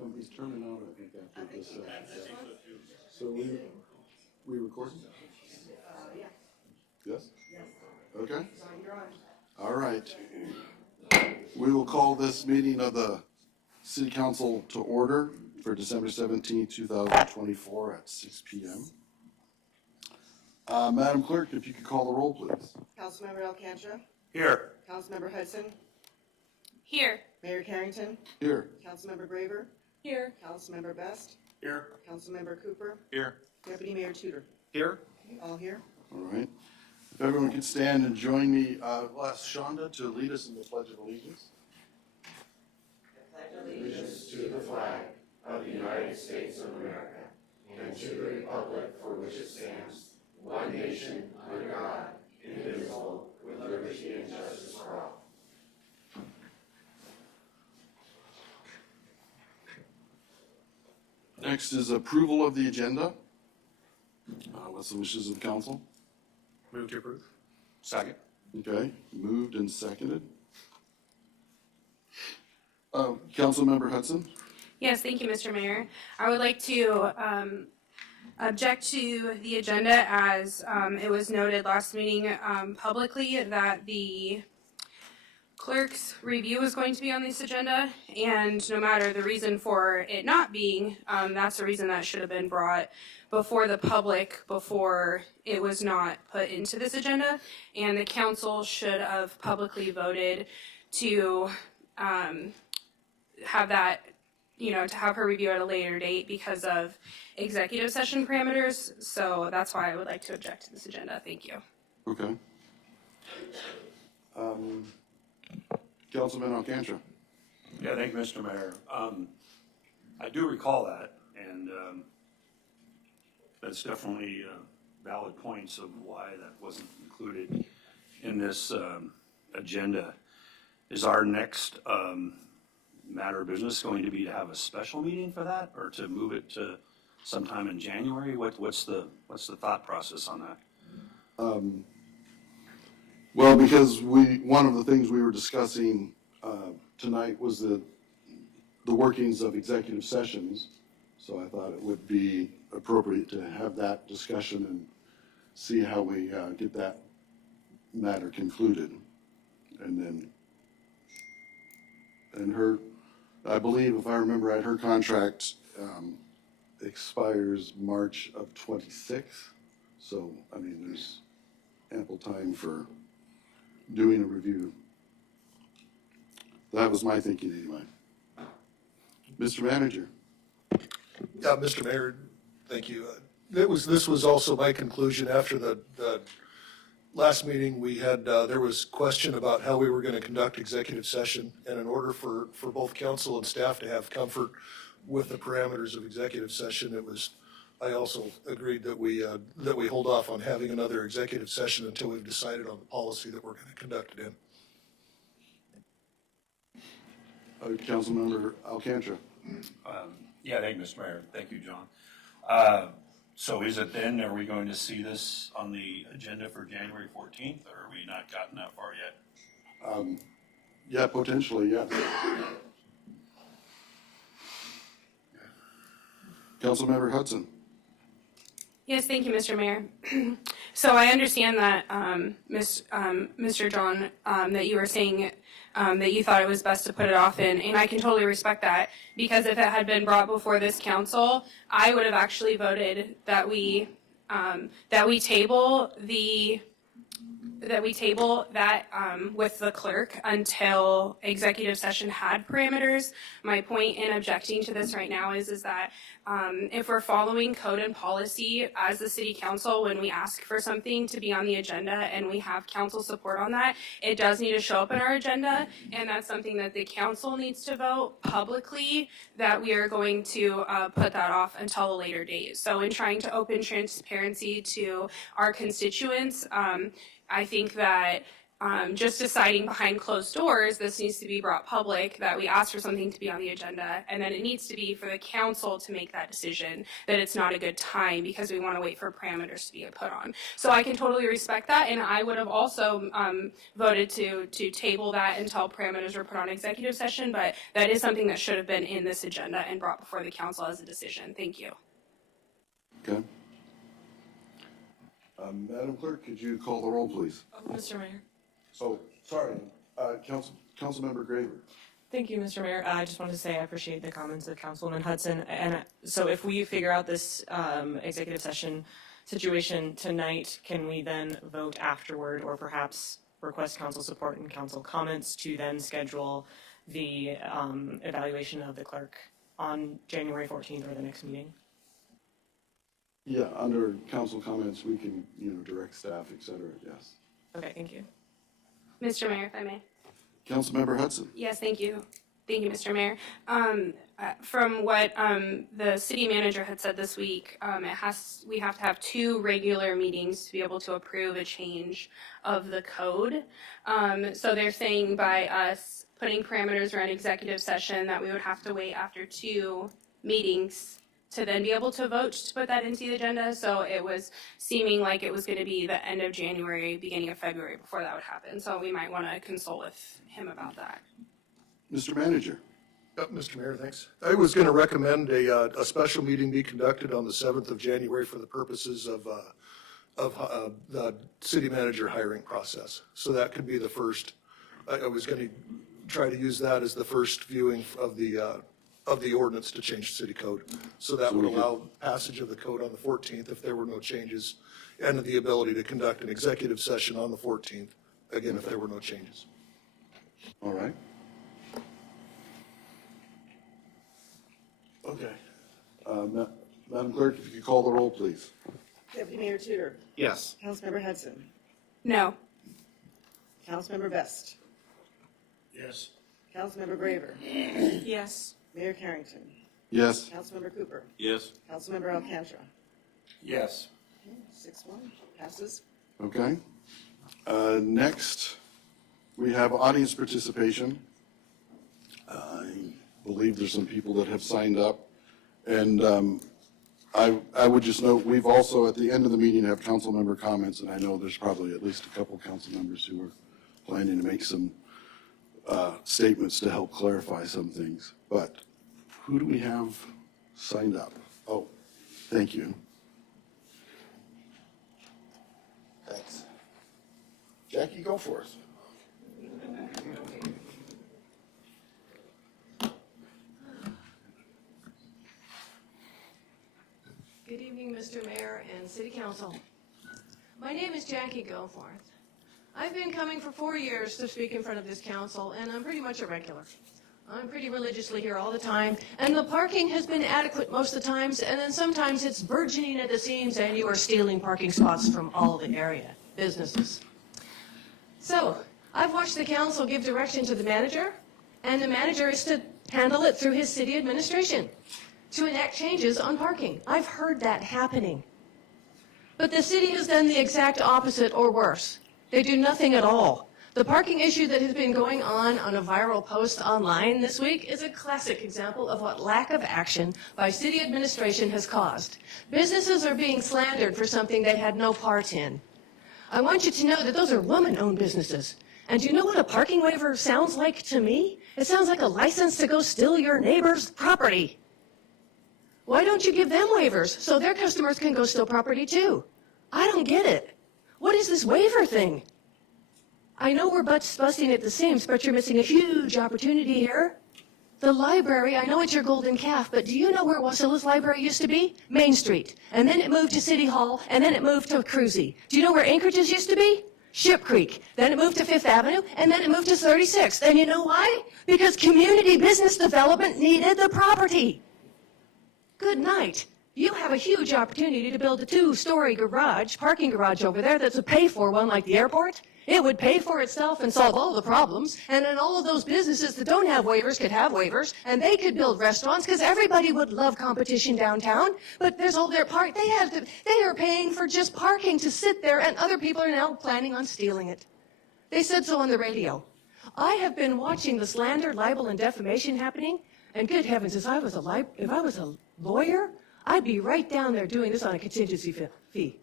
Somebody's turning out, I think, after this session. So we recording? Yeah. Yes? Yes. Okay. You're on. All right. We will call this meeting of the City Council to order for December 17, 2024 at 6 p.m. Madam Clerk, if you could call the roll, please. Councilmember Alcantara. Here. Councilmember Hudson. Here. Mayor Carrington. Here. Councilmember Braver. Here. Councilmember Best. Here. Councilmember Cooper. Here. Deputy Mayor Tudor. Here. All here. All right. If everyone could stand and join me, I'll ask Shonda to lead us in the Pledge of Allegiance. Next is approval of the agenda. What's the wishes of the council? Move to approve. Second. Okay, moved and seconded. Councilmember Hudson? Yes, thank you, Mr. Mayor. I would like to object to the agenda as it was noted last meeting publicly that the clerk's review is going to be on this agenda, and no matter the reason for it not being, that's a reason that should have been brought before the public before it was not put into this agenda, and the council should have publicly voted to have that, to have her review at a later date because of executive session parameters. So that's why I would like to object to this agenda. Thank you. Okay. Councilman Alcantara? Yeah, thank you, Mr. Mayor. I do recall that, and that's definitely valid points of why that wasn't included in this agenda. Is our next matter of business going to be to have a special meeting for that, or to move it to sometime in January? What's the thought process on that? Well, because one of the things we were discussing tonight was the workings of executive sessions. So I thought it would be appropriate to have that discussion and see how we get that matter concluded. And her, I believe, if I remember right, her contract expires March of 26. So, I mean, there's ample time for doing a review. That was my thinking anyway. Mr. Manager. Yeah, Mr. Mayor, thank you. This was also my conclusion after the last meeting we had. There was question about how we were going to conduct executive session, and in order for both council and staff to have comfort with the parameters of executive session, I also agreed that we hold off on having another executive session until we've decided on the policy that we're going to conduct it in. Councilmember Alcantara. Yeah, thank you, Mr. Mayor. Thank you, John. So is it then, are we going to see this on the agenda for January 14th, or are we not gotten that far yet? Yeah, potentially, yes. Councilmember Hudson. Yes, thank you, Mr. Mayor. So I understand that, Mr. John, that you were saying that you thought it was best to put it off in, and I can totally respect that, because if it had been brought before this council, I would have actually voted that we table that with the clerk until executive session had parameters. My point in objecting to this right now is that if we're following code and policy as the city council, when we ask for something to be on the agenda and we have council support on that, it does need to show up in our agenda, and that's something that the council needs to vote publicly that we are going to put that off until a later date. So in trying to open transparency to our constituents, I think that just deciding behind closed doors, this needs to be brought public, that we asked for something to be on the agenda, and then it needs to be for the council to make that decision, that it's not a good time because we want to wait for parameters to be put on. So I can totally respect that, and I would have also voted to table that until parameters were put on executive session, but that is something that should have been in this agenda and brought before the council as a decision. Thank you. Okay. Madam Clerk, could you call the roll, please? Mr. Mayor. Oh, sorry, Councilmember Graver. Thank you, Mr. Mayor. I just wanted to say I appreciate the comments of Councilwoman Hudson. And so if we figure out this executive session situation tonight, can we then vote afterward or perhaps request council support and council comments to then schedule the evaluation of the clerk on January 14th or the next meeting? Yeah, under council comments, we can, direct staff, et cetera, yes. Okay, thank you. Mr. Mayor, if I may. Councilmember Hudson. Yes, thank you. Thank you, Mr. Mayor. From what the city manager had said this week, we have to have 2 regular meetings to be able to approve a change of the code. So they're saying by us putting parameters around executive session that we would have to wait after 2 meetings to then be able to vote to put that into the agenda. So it was seeming like it was going to be the end of January, beginning of February before that would happen. So we might want to consult with him about that. Mr. Manager. Mr. Mayor, thanks. I was going to recommend a special meeting be conducted on the 7th of January for the purposes of the city manager hiring process. So that could be the first, I was going to try to use that as the first viewing of the ordinance to change the city code. So that would allow passage of the code on the 14th if there were no changes, and the ability to conduct an executive session on the 14th, again, if there were no changes. All right. Okay. Madam Clerk, if you could call the roll, please. Deputy Mayor Tudor. Yes. Councilmember Hudson. No. Councilmember Best. Yes. Councilmember Graver. Yes. Mayor Carrington. Yes. Councilmember Cooper. Yes. Councilmember Alcantara. Yes. 6-1, passes. Okay. Next, we have audience participation. I believe there's some people that have signed up. And I would just note, we've also, at the end of the meeting, have council member comments, and I know there's probably at least a couple council members who are planning to make some statements to help clarify some things. But who do we have signed up? Oh, thank you. Thanks. Jackie, go for us. Good evening, Mr. Mayor and City Council. My name is Jackie Goforth. I've been coming for 4 years to speak in front of this council, and I'm pretty much a regular. I'm pretty religiously here all the time, and the parking has been adequate most of the times, and then sometimes it's burgeoning at the seams, and you are stealing parking spots from all the area businesses. So, I've watched the council give direction to the manager, and the manager is to handle it through his city administration, to enact changes on parking. I've heard that happening. But the city has done the exact opposite or worse. They do nothing at all. The parking issue that has been going on a viral post online this week is a classic example of what lack of action by city administration has caused. Businesses are being slandered for something they had no part in. I want you to know that those are woman-owned businesses. And do you know what a parking waiver sounds like to me? It sounds like a license to go steal your neighbor's property. Why don't you give them waivers so their customers can go steal property too? I don't get it. What is this waiver thing? I know we're busting at the seams, but you're missing a huge opportunity here. The library, I know it's your golden calf, but do you know where Wasilla's library used to be? Main Street. And then it moved to City Hall, and then it moved to Cruzy. Do you know where Anchorage's used to be? Ship Creek. Then it moved to Fifth Avenue, and then it moved to 36th. And you know why? Because community business development needed the property. Good night. You have a huge opportunity to build a 2-story garage, parking garage over there that's a pay-for one like the airport. It would pay for itself and solve all the problems, and then all of those businesses that don't have waivers could have waivers, and they could build restaurants because everybody would love competition downtown. But there's all their they are paying for just parking to sit there, and other people are now planning on stealing it. They said so on the radio. I have been watching the slander, libel, and defamation happening, and good heavens, if I was a lawyer, I'd be right down there doing this on a contingency fee.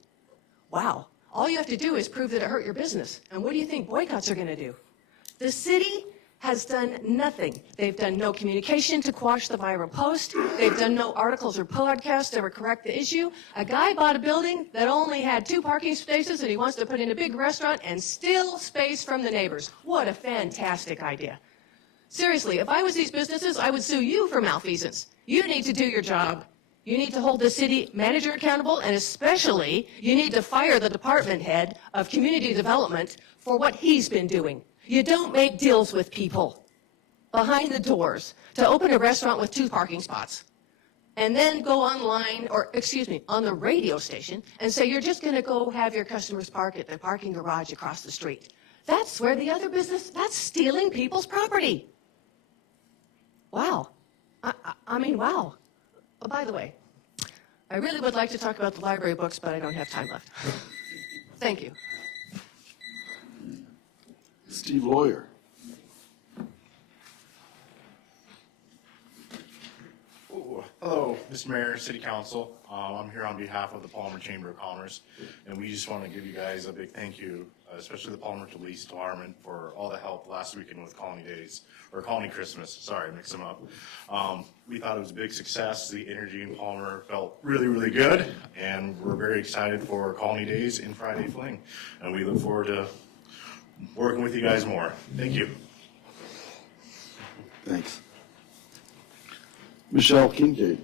Wow. All you have to do is prove that it hurt your business. And what do you think boycotts are going to do? The city has done nothing. They've done no communication to quash the viral post. They've done no articles or podcasts to correct the issue. A guy bought a building that only had 2 parking spaces and he wants to put in a big restaurant and steal space from the neighbors. What a fantastic idea. Seriously, if I was these businesses, I would sue you for malfeasance. You need to do your job. You need to hold the city manager accountable, and especially, you need to fire the department head of community development for what he's been doing. You don't make deals with people behind the doors to open a restaurant with 2 parking spots and then go online, or excuse me, on the radio station and say you're just going to go have your customers park at the parking garage across the street. That's where the other business, that's stealing people's property. Wow. I mean, wow. Oh, by the way, I really would like to talk about the library books, but I don't have time left. Thank you. Steve Lawyer. Hello, Mr. Mayor, City Council. I'm here on behalf of the Palmer Chamber of Commerce, and we just want to give you guys a big thank you, especially the Palmer Police Department, for all the help last weekend with Colony Days, or Colony Christmas, sorry, mix them up. We thought it was a big success. The energy in Palmer felt really, really good, and we're very excited for Colony Days and Friday Fling, and we look forward to working with you guys more. Thank you. Thanks. Michelle Kincaid.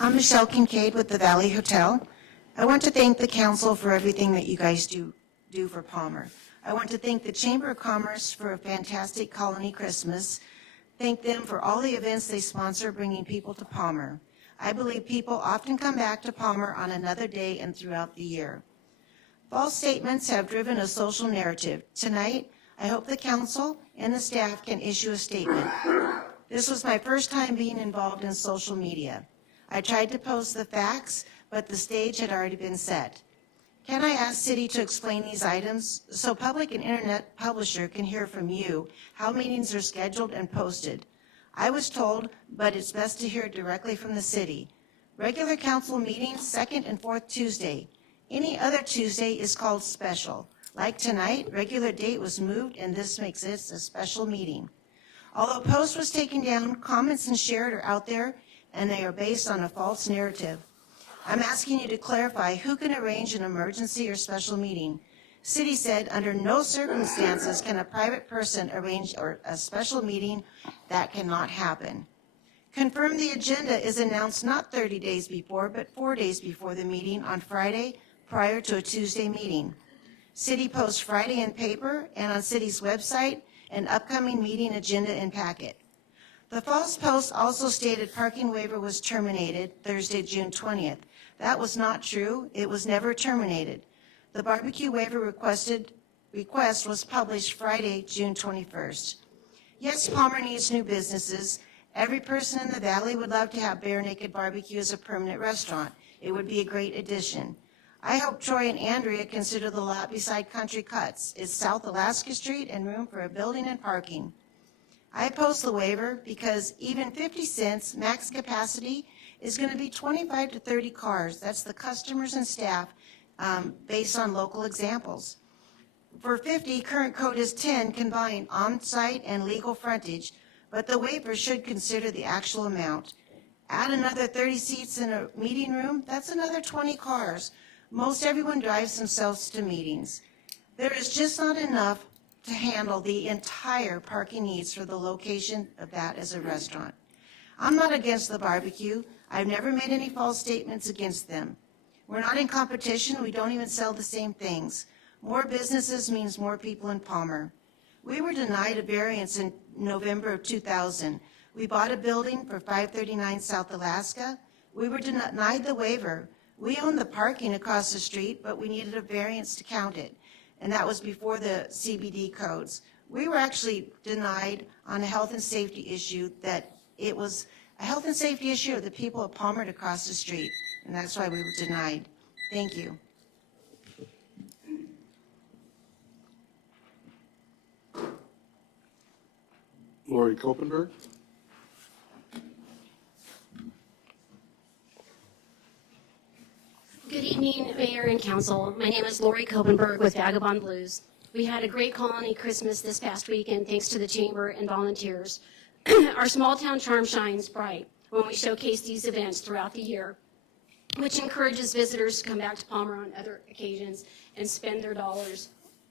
I'm Michelle Kincaid with the Valley Hotel. I want to thank the council for everything that you guys do for Palmer. I want to thank the Chamber of Commerce for a fantastic Colony Christmas. Thank them for all the events they sponsor bringing people to Palmer. I believe people often come back to Palmer on another day and throughout the year. False statements have driven a social narrative. Tonight, I hope the council and the staff can issue a statement. This was my first time being involved in social media. I tried to post the facts, but the stage had already been set. Can I ask City to explain these items so public and internet publisher can hear from you how meetings are scheduled and posted? I was told, but it's best to hear directly from the city. Regular council meetings, 2nd and 4th Tuesday. Any other Tuesday is called special. Like tonight, regular date was moved, and this makes it a special meeting. Although post was taken down, comments and shared are out there, and they are based on a false narrative. I'm asking you to clarify who can arrange an emergency or special meeting. City said under no circumstances can a private person arrange a special meeting. That cannot happen. Confirm the agenda is announced not 30 days before, but 4 days before the meeting on Friday prior to a Tuesday meeting. City posts Friday in paper and on City's website an upcoming meeting agenda and packet. The false post also stated parking waiver was terminated Thursday, June 20th. That was not true. It was never terminated. The barbecue waiver request was published Friday, June 21st. Yes, Palmer needs new businesses. Every person in the valley would love to have Bare Naked Barbecue as a permanent restaurant. It would be a great addition. I hope Troy and Andrea consider the lot beside Country Cuts. It's South Alaska Street and room for a building and parking. I oppose the waiver because even 50 cents max capacity is going to be 25 to 30 cars. That's the customers and staff based on local examples. For 50, current code is 10 combined on-site and legal frontage, but the waiver should consider the actual amount. Add another 30 seats in a meeting room, that's another 20 cars. Most everyone drives themselves to meetings. There is just not enough to handle the entire parking needs for the location of that as a restaurant. I'm not against the barbecue. I've never made any false statements against them. We're not in competition. We don't even sell the same things. More businesses means more people in Palmer. We were denied a variance in November of 2000. We bought a building for 539 South Alaska. We were denied the waiver. We owned the parking across the street, but we needed a variance to count it. And that was before the CBD codes. We were actually denied on a health and safety issue that it was a health and safety issue of the people of Palmer to cross the street, and that's why we were denied. Thank you. Lori Kopenberg? Good evening, Mayor and Council. My name is Lori Kopenberg with Vagabond Blues. We had a great colony Christmas this past weekend thanks to the Chamber and volunteers. Our small town charm shines bright when we showcase these events throughout the year, which encourages visitors to come back to Palmer on other occasions and spend their dollars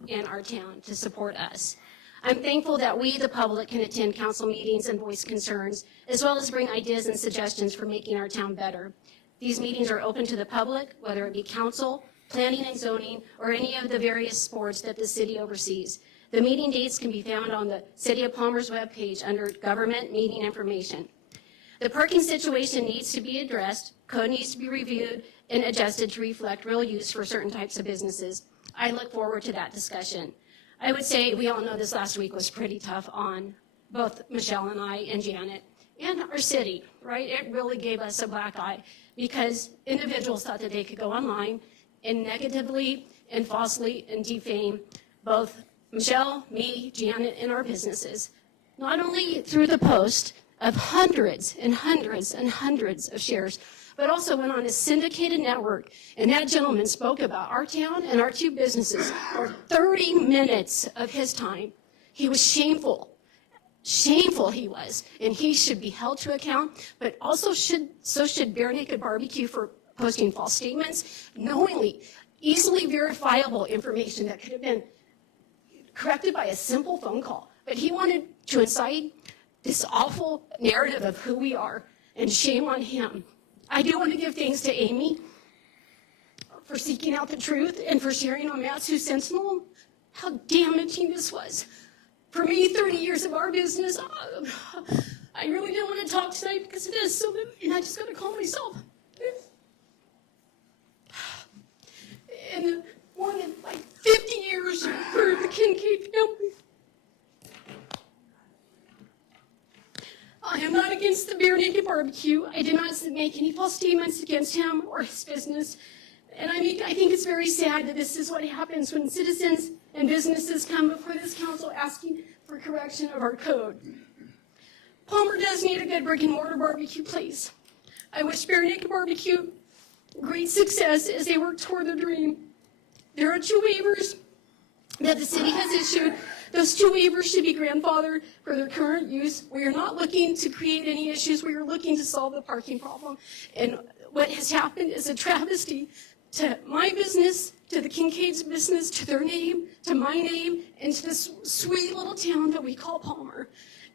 in our town to support us. I'm thankful that we, the public, can attend council meetings and voice concerns, as well as bring ideas and suggestions for making our town better. These meetings are open to the public, whether it be council, planning and zoning, or any of the various boards that the city oversees. The meeting dates can be found on the City of Palmer's webpage under Government Meeting Information. The parking situation needs to be addressed, code needs to be reviewed and adjusted to reflect real use for certain types of businesses. I look forward to that discussion. I would say we all know this last week was pretty tough on both Michelle and I and Janet and our city, right? It really gave us a black eye because individuals thought that they could go online and negatively and falsely and defame both Michelle, me, Janet, and our businesses, not only through the post of hundreds and hundreds and hundreds of shares, but also went on a syndicated network, and that gentleman spoke about our town and our two businesses for 30 minutes of his time. He was shameful. Shameful he was, and he should be held to account, but also so should Bare Naked Barbecue for posting false statements, knowingly, easily verifiable information that could have been corrected by a simple phone call. But he wanted to incite this awful narrative of who we are, and shame on him. I do want to give thanks to Amy for seeking out the truth and for sharing on Matsu Sentinel how damaging this was. For me, 30 years of our business, I really don't want to talk tonight because it is so, and I just got to calm myself. And more than like 50 years for the Kincaid family. I am not against the Bare Naked Barbecue. I did not make any false statements against him or his business. And I think it's very sad that this is what happens when citizens and businesses come before this council asking for correction of our code. Palmer does need a good brick and mortar barbecue place. I wish Bare Naked Barbecue great success as they work toward their dream. There are 2 waivers that the city has issued. Those 2 waivers should be grandfathered for their current use. We are not looking to create any issues. We are looking to solve the parking problem. And what has happened is a travesty to my business, to the Kincaid's business, to their name, to my name, and to this sweet little town that we call Palmer.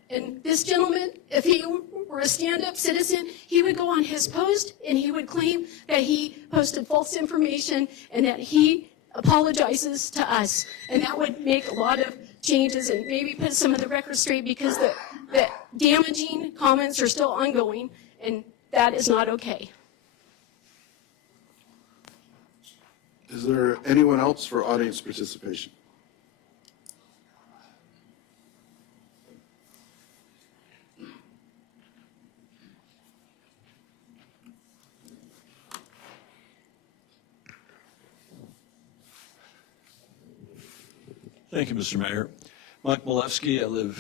And this gentleman, if he were a stand-up citizen, he would go on his post and he would claim that he posted false information and that he apologizes to us. And that would make a lot of changes and maybe put some of the records straight because the damaging comments are still ongoing, and that is not okay. Is there anyone else for audience participation? Thank you, Mr. Mayor. Mike Malewski, I live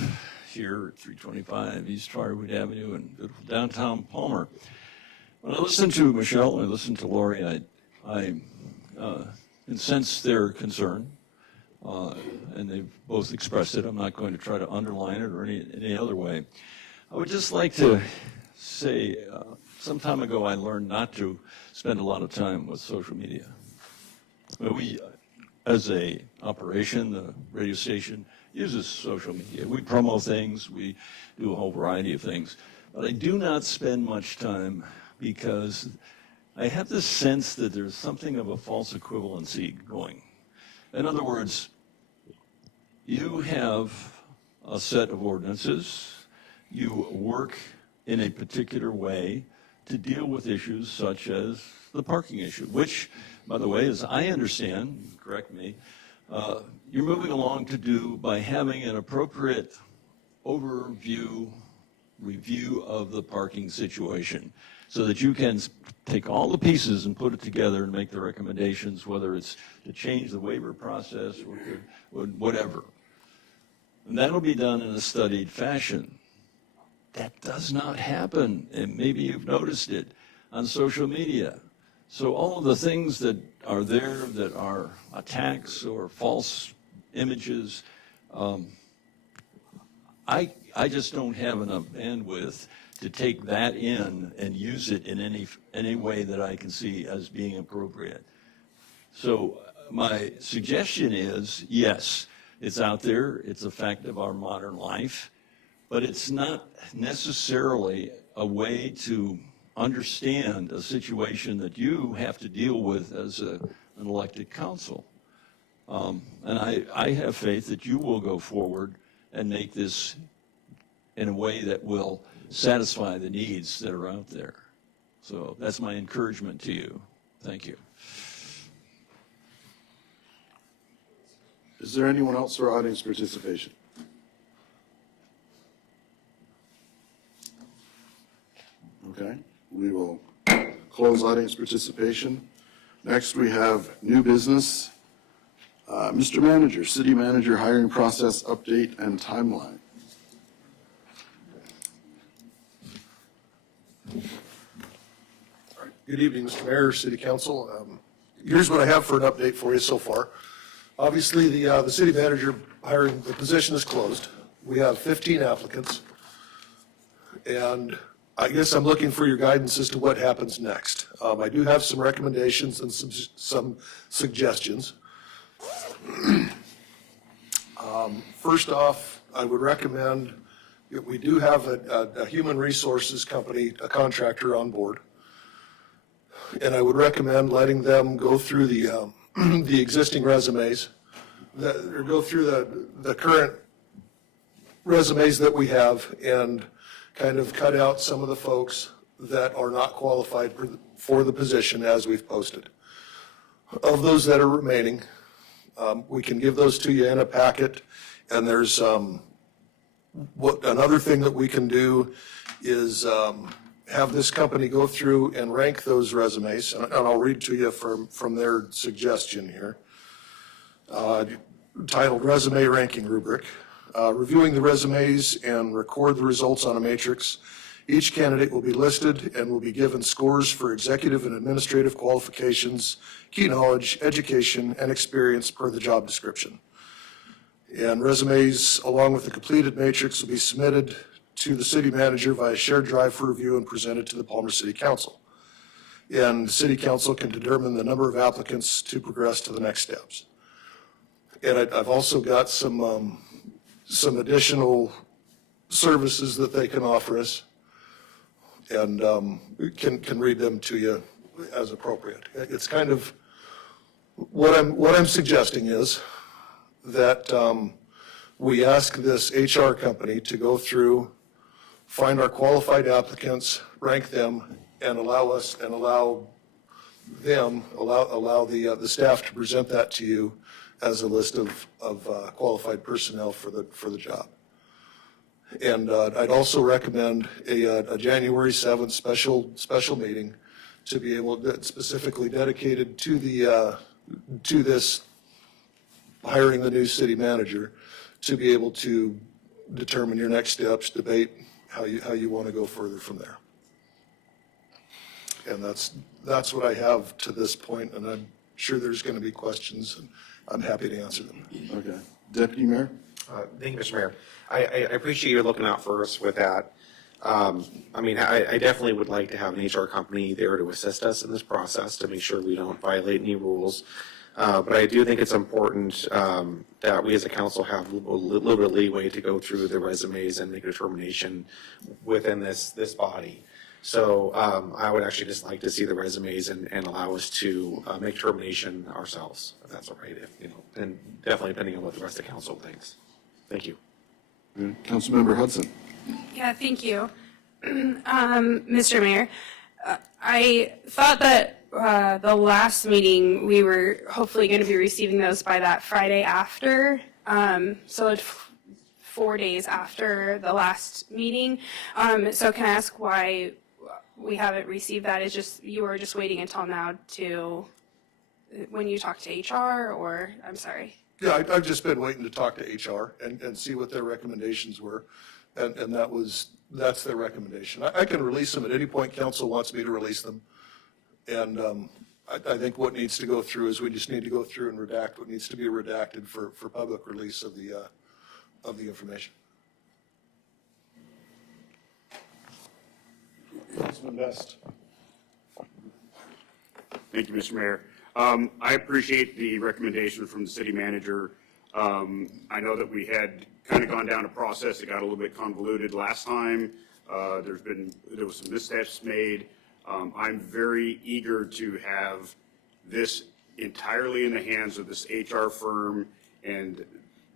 here at 325 East Firewood Avenue in beautiful downtown Palmer. When I listen to Michelle and I listen to Lori, I can sense their concern, and they've both expressed it. I'm not going to try to underline it or any other way. I would just like to say, some time ago I learned not to spend a lot of time with social media. We, as a operation, the radio station uses social media. We promote things, we do a whole variety of things, but I do not spend much time because I have this sense that there's something of a false equivalency going. In other words, you have a set of ordinances, you work in a particular way to deal with issues such as the parking issue, which, by the way, as I understand, correct me, you're moving along to do by having an appropriate overview, review of the parking situation so that you can take all the pieces and put it together and make the recommendations, whether it's to change the waiver process or whatever. And that'll be done in a studied fashion. That does not happen, and maybe you've noticed it on social media. So all of the things that are there that are attacks or false images, I just don't have enough bandwidth to take that in and use it in any way that I can see as being appropriate. So my suggestion is, yes, it's out there, it's a fact of our modern life, but it's not necessarily a way to understand a situation that you have to deal with as an elected council. And I have faith that you will go forward and make this in a way that will satisfy the needs that are out there. So that's my encouragement to you. Thank you. Is there anyone else for audience participation? Okay, we will close audience participation. Next, we have new business. Mr. Manager, City Manager hiring process update and timeline. Good evening, Mr. Mayor, City Council. Here's what I have for an update for you so far. Obviously, the city manager hiring, the position is closed. We have 15 applicants. And I guess I'm looking for your guidance as to what happens next. I do have some recommendations and some suggestions. First off, I would recommend, we do have a human resources company, a contractor on board. And I would recommend letting them go through the existing resumes, or go through the current resumes that we have and kind of cut out some of the folks that are not qualified for the position as we've posted. Of those that are remaining, we can give those to you in a packet. And there's another thing that we can do is have this company go through and rank those resumes, and I'll read to you from their suggestion here, titled Resume Ranking Rubric. Reviewing the resumes and record the results on a matrix. Each candidate will be listed and will be given scores for executive and administrative qualifications, key knowledge, education, and experience per the job description. And resumes, along with the completed matrix, will be submitted to the city manager via shared drive for review and presented to the Palmer City Council. And the city council can determine the number of applicants to progress to the next steps. And I've also got some additional services that they can offer us, and can read them to you as appropriate. It's kind of what I'm suggesting is that we ask this HR company to go through, find our qualified applicants, rank them, and allow the staff to present that to you as a list of qualified personnel for the job. And I'd also recommend a January 7th special meeting to be able to specifically dedicated to this hiring the new city manager, to be able to determine your next steps, debate how you want to go further from there. And that's what I have to this point, and I'm sure there's going to be questions, and I'm happy to answer them. Okay. Deputy Mayor? Thank you, Mr. Mayor. I appreciate you looking out for us with that. I mean, I definitely would like to have an HR company there to assist us in this process to make sure we don't violate any rules. But I do think it's important that we as a council have a little bit of leeway to go through the resumes and make a determination within this body. So I would actually just like to see the resumes and allow us to make determination ourselves, if that's all right. And definitely depending on what the rest of the council thinks. Thank you. Councilmember Hudson. Yeah, thank you. Mr. Mayor, I thought that the last meeting, we were hopefully going to be receiving those by that Friday after. So it's 4 days after the last meeting. So can I ask why we haven't received that? It's just, you were just waiting until now to, when you talked to HR, or, I'm sorry. Yeah, I've just been waiting to talk to HR and see what their recommendations were. And that's their recommendation. I can release them at any point council wants me to release them. And I think what needs to go through is we just need to go through and redact what needs to be redacted for public release of the information. Councilman Best. Thank you, Mr. Mayor. I appreciate the recommendation from the city manager. I know that we had kind of gone down a process that got a little bit convoluted last time. There was some missteps made. I'm very eager to have this entirely in the hands of this HR firm, and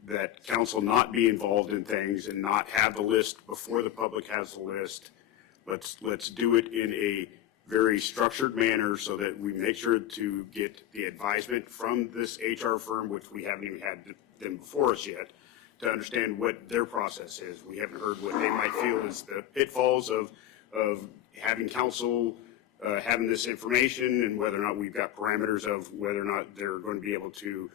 that council not be involved in things and not have the list before the public has the list. Let's do it in a very structured manner so that we make sure to get the advisement from this HR firm, which we haven't even had them before us yet, to understand what their process is. We haven't heard what they might feel is the pitfalls of having council having this information, and whether or not we've got parameters of whether or not they're going to be able to,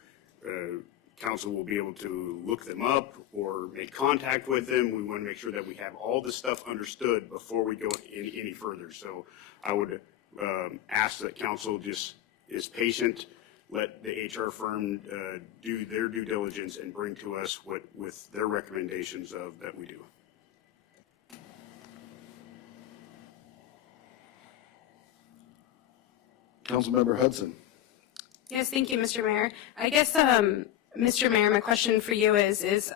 council will be able to look them up or make contact with them. We want to make sure that we have all this stuff understood before we go any further. So I would ask that council just is patient, let the HR firm do their due diligence and bring to us with their recommendations of that we do. Councilmember Hudson. Yes, thank you, Mr. Mayor. I guess, Mr. Mayor, my question for you is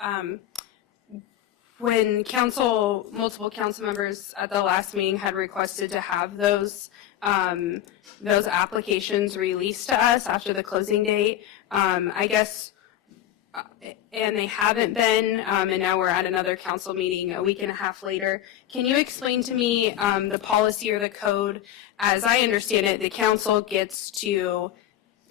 when multiple council members at the last meeting had requested to have those applications released to us after the closing date, I guess, and they haven't been, and now we're at another council meeting a week and a half later. Can you explain to me the policy or the code? As I understand it, the council gets to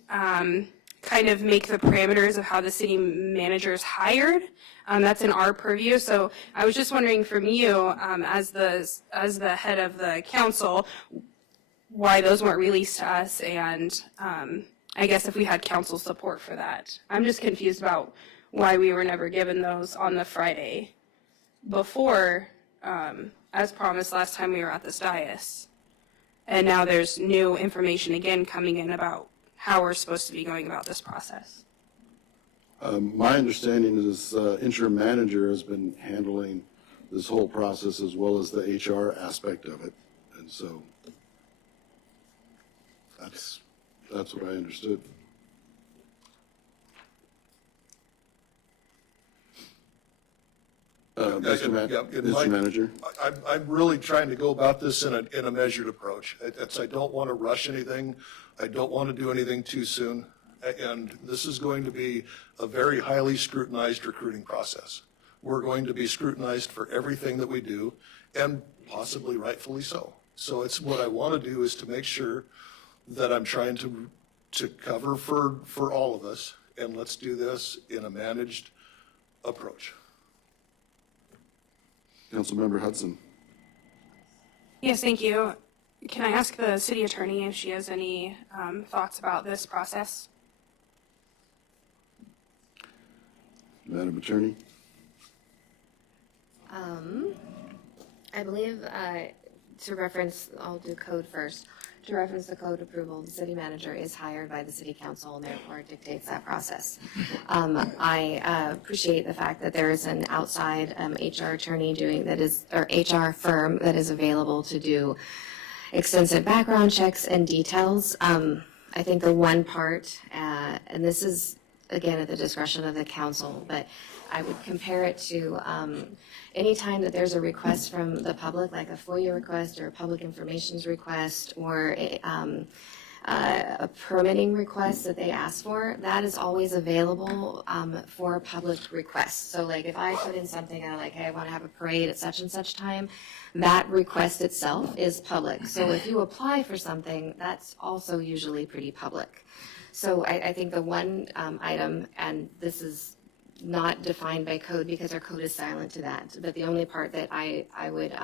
kind of make the parameters of how the city manager is hired. That's in our purview. So I was just wondering from you, as the head of the council, why those weren't released to us, and I guess if we had council support for that. I'm just confused about why we were never given those on the Friday before, as promised last time we were at this dais. And now there's new information again coming in about how we're supposed to be going about this process. My understanding is interim manager has been handling this whole process as well as the HR aspect of it. And so that's what I understood. Mr. Manager. I'm really trying to go about this in a measured approach. I don't want to rush anything. I don't want to do anything too soon. And this is going to be a very highly scrutinized recruiting process. We're going to be scrutinized for everything that we do, and possibly rightfully so. So it's what I want to do is to make sure that I'm trying to cover for all of us, and let's do this in a managed approach. Councilmember Hudson. Yes, thank you. Can I ask the city attorney if she has any thoughts about this process? Madam Attorney. I believe to reference, I'll do code first. To reference the code approval, the city manager is hired by the city council and therefore dictates that process. I appreciate the fact that there is an outside HR attorney or HR firm that is available to do extensive background checks and details. I think the one part, and this is again at the discretion of the council, but I would compare it to any time that there's a request from the public, like a FOIA request or a public information request or a a permitting request that they ask for, that is always available for public requests. So like if I put in something and I'm like, hey, I want to have a parade at such and such time, that request itself is public. So if you apply for something, that's also usually pretty public. So I think the one item, and this is not defined by code because our code is silent to that, but the only part that I would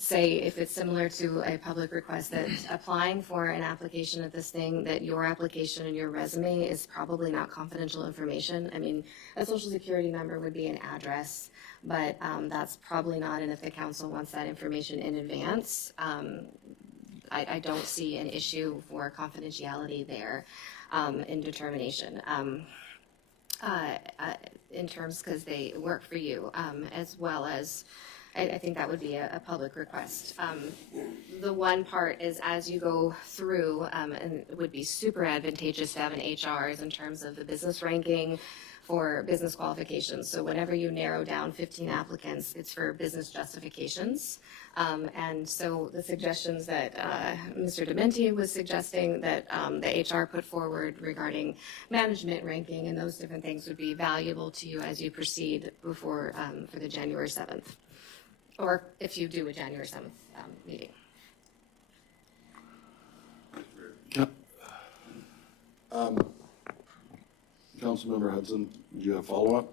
say, if it's similar to a public request, that applying for an application of this thing, that your application and your resume is probably not confidential information. I mean, a social security number would be an address, but that's probably not, and if the council wants that information in advance, I don't see an issue for confidentiality there in determination. In terms, because they work for you, as well as, I think that would be a public request. The one part is as you go through, and it would be super advantageous to have an HRs in terms of the business ranking for business qualifications. So whenever you narrow down 15 applicants, it's for business justifications. And so the suggestions that Mr. Dementi was suggesting that the HR put forward regarding management ranking and those different things would be valuable to you as you proceed before for the January 7th, or if you do a January 7th meeting. Councilmember Hudson, do you have follow-up?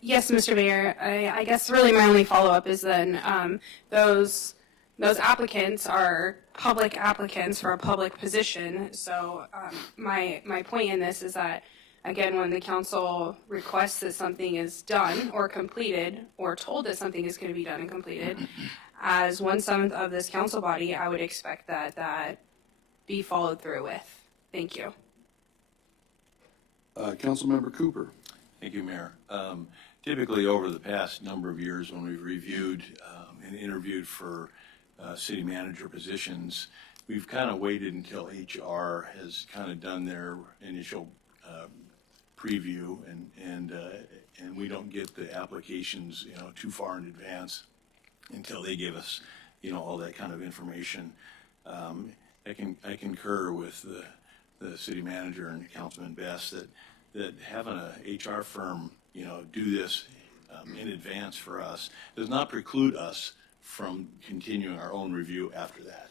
Yes, Mr. Mayor. I guess really my only follow-up is then those applicants are public applicants for a public position. So my point in this is that, again, when the council requests that something is done or completed, or told that something is going to be done and completed, as 1/7 of this council body, I would expect that be followed through with. Thank you. Councilmember Cooper. Thank you, Mayor. Typically, over the past number of years, when we've reviewed and interviewed for city manager positions, we've kind of waited until HR has kind of done their initial preview, and we don't get the applications, too far in advance until they give us, all that kind of information. I concur with the city manager and Councilman Best that having a HR firm, do this in advance for us does not preclude us from continuing our own review after that.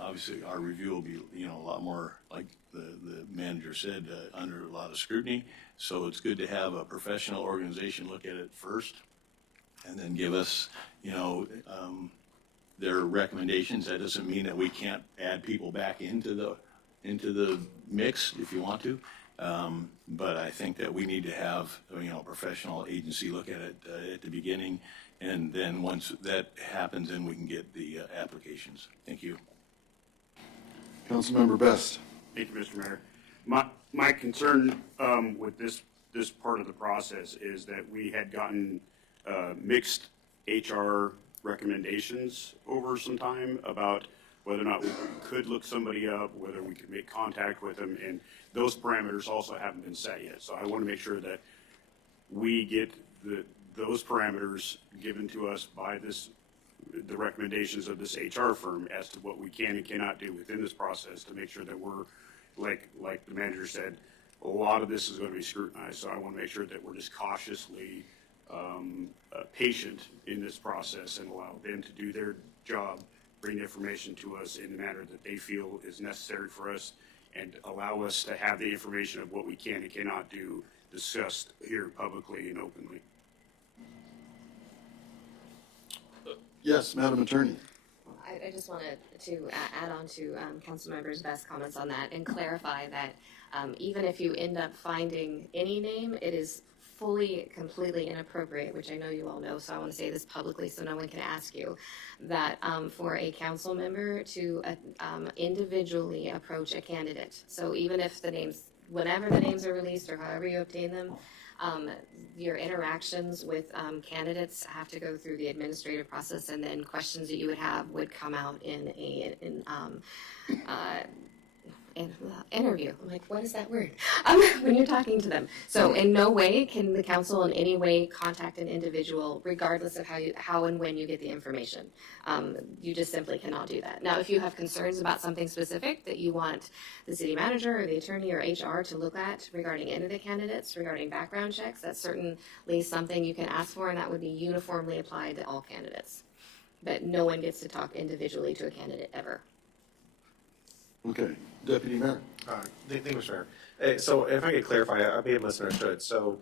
Obviously, our review will be, a lot more, like the manager said, under a lot of scrutiny. So it's good to have a professional organization look at it first and then give us, their recommendations. That doesn't mean that we can't add people back into the mix if you want to. But I think that we need to have, a professional agency look at it at the beginning, and then once that happens, then we can get the applications. Thank you. Councilmember Best. Thank you, Mr. Mayor. My concern with this part of the process is that we had gotten mixed HR recommendations over some time about whether or not we could look somebody up, whether we could make contact with them, and those parameters also haven't been set yet. So I want to make sure that we get those parameters given to us by the recommendations of this HR firm as to what we can and cannot do within this process to make sure that we're, like the manager said, a lot of this is going to be scrutinized. So I want to make sure that we're just cautiously patient in this process and allow them to do their job, bring information to us in the manner that they feel is necessary for us, and allow us to have the information of what we can and cannot do discussed here publicly and openly. Yes, Madam Attorney. I just wanted to add on to Councilmember's best comments on that and clarify that even if you end up finding any name, it is fully, completely inappropriate, which I know you all know, so I want to say this publicly so no one can ask you, that for a council member to individually approach a candidate. So even if the names, whenever the names are released or however you obtain them, your interactions with candidates have to go through the administrative process, and then questions that you would have would come out in interview. I'm like, what is that word? When you're talking to them. So in no way can the council in any way contact an individual regardless of how and when you get the information. You just simply cannot do that. Now, if you have concerns about something specific that you want the city manager or the attorney or HR to look at regarding any of the candidates, regarding background checks, that's certainly something you can ask for, and that would be uniformly applied to all candidates. But no one gets to talk individually to a candidate ever. Okay, Deputy Mayor. Thank you, Mr. Mayor. So if I could clarify, I may have misunderstood. So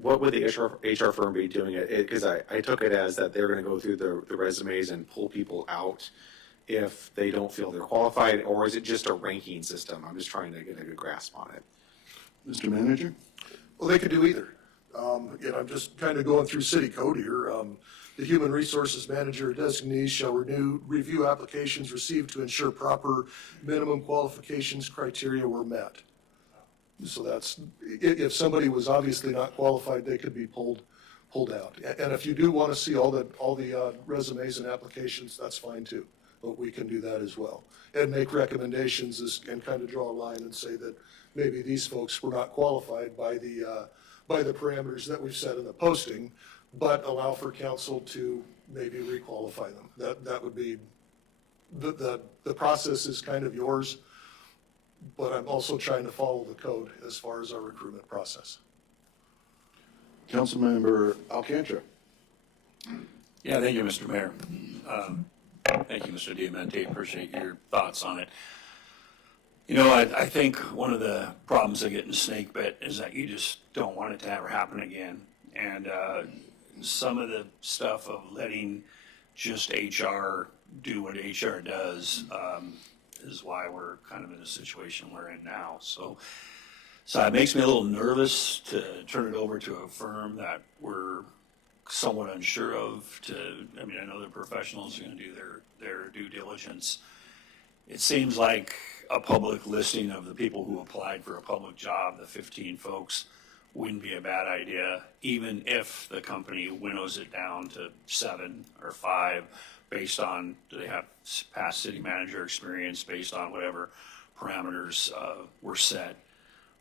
what would the HR firm be doing? Because I took it as that they're going to go through the resumes and pull people out if they don't feel they're qualified, or is it just a ranking system? I'm just trying to get a good grasp on it. Mr. Manager? Well, they could do either. I'm just kind of going through city code here. The human resources manager or designee shall review applications received to ensure proper minimum qualifications criteria were met. So that's, if somebody was obviously not qualified, they could be pulled out. And if you do want to see all the resumes and applications, that's fine too. But we can do that as well. And make recommendations and kind of draw a line and say that maybe these folks were not qualified by the parameters that we've set in the posting, but allow for council to maybe requalify them. That would be, the process is kind of yours, but I'm also trying to follow the code as far as our recruitment process. Councilmember Alcantara. Yeah, thank you, Mr. Mayor. Thank you, Mr. Diamante. Appreciate your thoughts on it. You know, I think one of the problems of getting snake bit is that you just don't want it to ever happen again. And some of the stuff of letting just HR do what HR does is why we're kind of in the situation we're in now. So it makes me a little nervous to turn it over to a firm that we're somewhat unsure of. I mean, I know the professionals are going to do their due diligence. It seems like a public listing of the people who applied for a public job, the 15 folks, wouldn't be a bad idea, even if the company winnows it down to 7 or 5 based on, do they have past city manager experience, based on whatever parameters were set.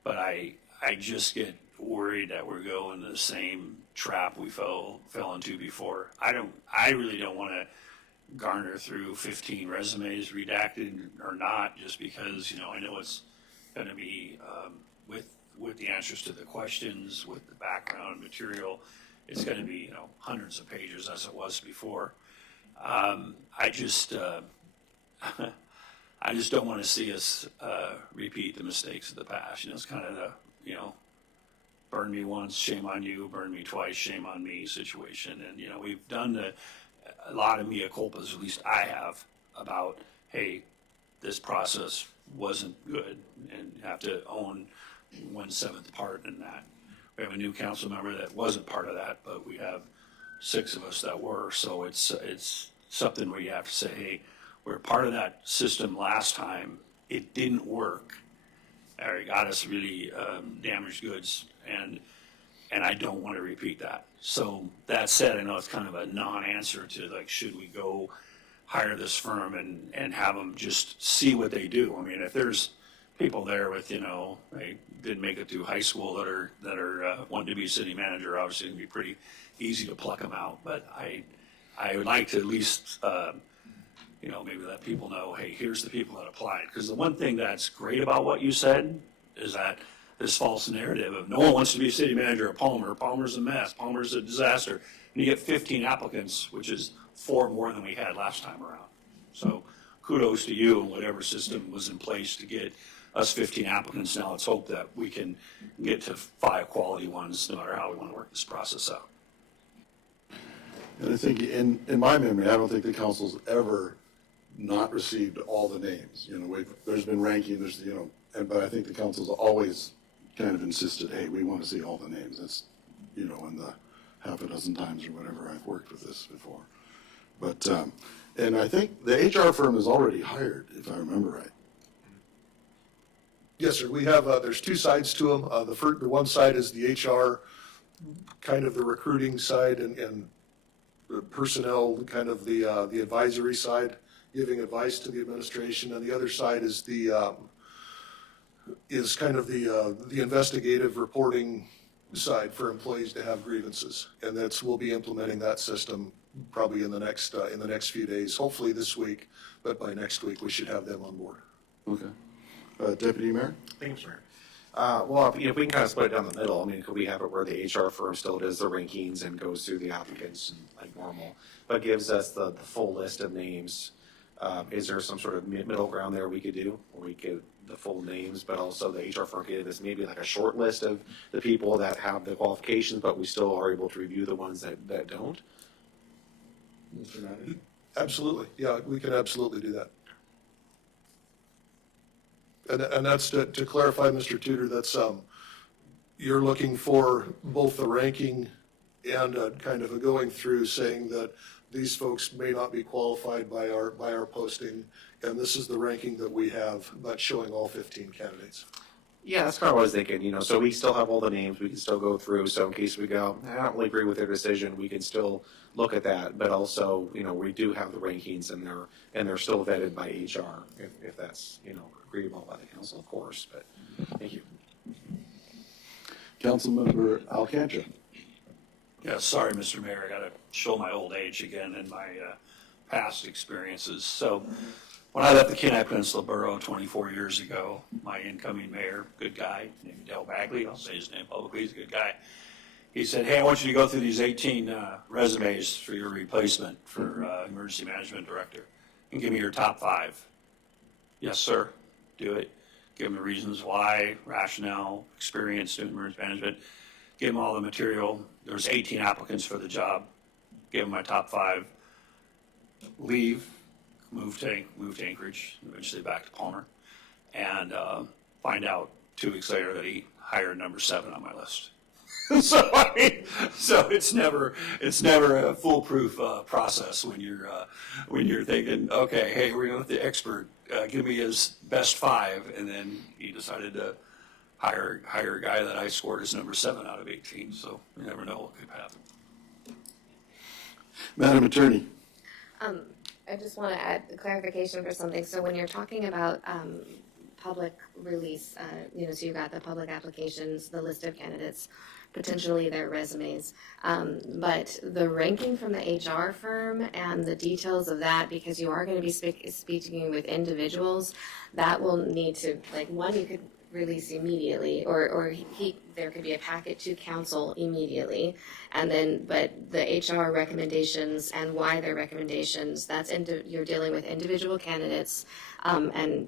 But I just get worried that we're going the same trap we fell into before. I really don't want to garner through 15 resumes, redacted or not, just because, I know it's going to be with the answers to the questions, with the background material, it's going to be, hundreds of pages as it was before. I just don't want to see us repeat the mistakes of the past. It's kind of the, burn me once, shame on you, burn me twice, shame on me situation. And, we've done a lot of mea culpas, at least I have, about, hey, this process wasn't good, and you have to own 1/7 part in that. We have a new council member that wasn't part of that, but we have 6 of us that were. So it's something where you have to say, hey, we're part of that system last time. It didn't work. It got us really damaged goods, and I don't want to repeat that. So that said, I know it's kind of a non-answer to, like, should we go hire this firm and have them just see what they do? I mean, if there's people there with, they didn't make it through high school that are wanting to be city manager, obviously it'd be pretty easy to pluck them out. But I would like to at least, maybe let people know, hey, here's the people that applied. Because the one thing that's great about what you said is that this false narrative of no one wants to be city manager at Palmer. Palmer's a mess. Palmer's a disaster. And you get 15 applicants, which is 4 more than we had last time around. So kudos to you and whatever system was in place to get us 15 applicants. Now let's hope that we can get to 5 quality ones, no matter how we want to work this process out. And I think in my memory, I don't think the council's ever not received all the names. There's been ranking, but I think the council's always kind of insisted, hey, we want to see all the names. That's, in the half a dozen times or whatever I've worked with this before. But, and I think the HR firm is already hired, if I remember right. Yes, sir. We have, there's 2 sides to them. The one side is the HR, kind of the recruiting side, and personnel, kind of the advisory side. giving advice to the administration, and the other side is kind of the investigative reporting side for employees to have grievances. And we'll be implementing that system probably in the next few days, hopefully this week, but by next week, we should have them on board. Okay. Deputy Mayor? Thank you, Mayor. Well, if we can kind of split it down the middle, I mean, could we have it where the HR firm still does the rankings and goes through the applicants like normal, but gives us the full list of names? Is there some sort of middle ground there we could do, where we get the full names, but also the HR firm could give us maybe like a short list of the people that have the qualifications, but we still are able to review the ones that don't? Absolutely. Yeah, we can absolutely do that. And that's to clarify, Mr. Tudor, that's, you're looking for both the ranking and kind of a going through saying that these folks may not be qualified by our posting, and this is the ranking that we have, but showing all 15 candidates. Yeah, that's kind of what I was thinking, so we still have all the names, we can still go through, so in case we go, I don't really agree with their decision, we can still look at that, but also, we do have the rankings and they're still vetted by HR, if that's, agreeable by the council, of course, but thank you. Councilmember Alcantara. Yeah, sorry, Mr. Mayor, I gotta show my old age again and my past experiences. So when I left the Kenai Peninsula Borough 24 years ago, my incoming mayor, good guy, named Dale Bagley, I'll say his name publicly, he's a good guy. He said, hey, I want you to go through these 18 resumes for your replacement for emergency management director and give me your top 5. Yes, sir, do it. Give them the reasons why, rationale, experience doing emergency management. Give them all the material. There's 18 applicants for the job. Give them my top 5. Leave, move to Anchorage, eventually back to Palmer, and find out 2 weeks later that he hired number 7 on my list. So it's never a foolproof process when you're thinking, okay, hey, we're going with the expert. Give me his best 5, and then he decided to hire a guy that I scored as number 7 out of 18. So you never know what could happen. Madam Attorney. I just want to add clarification for something. So when you're talking about public release, so you've got the public applications, the list of candidates, potentially their resumes, but the ranking from the HR firm and the details of that, because you are going to be speaking with individuals, that will need to, one, you could release immediately, or there could be a packet to council immediately, and then, but the HR recommendations and why they're recommendations, you're dealing with individual candidates, and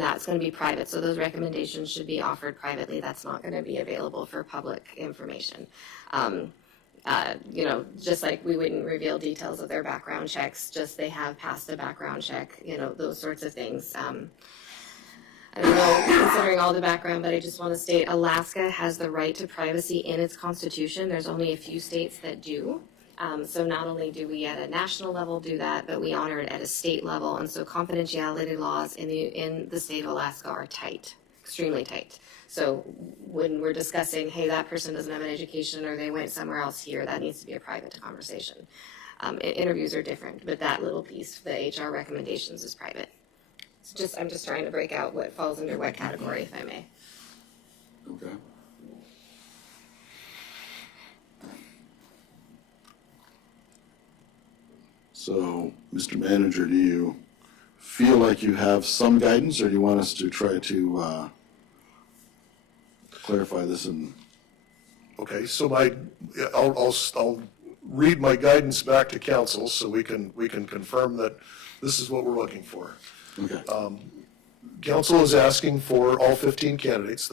that's going to be private. So those recommendations should be offered privately. That's not going to be available for public information. Just like we wouldn't reveal details of their background checks, just they have passed a background check, those sorts of things. I don't know, considering all the background, but I just want to state Alaska has the right to privacy in its constitution. There's only a few states that do. So not only do we at a national level do that, but we honor it at a state level. And so confidentiality laws in the state of Alaska are tight, extremely tight. So when we're discussing, hey, that person doesn't have an education or they went somewhere else here, that needs to be a private conversation. Interviews are different, but that little piece, the HR recommendations, is private. I'm just trying to break out what falls under what category, if I may. Okay. So, Mr. Manager, do you feel like you have some guidance, or do you want us to try to clarify this? Okay, so I'll read my guidance back to council so we can confirm that this is what we're looking for. Okay. Council is asking for all 15 candidates,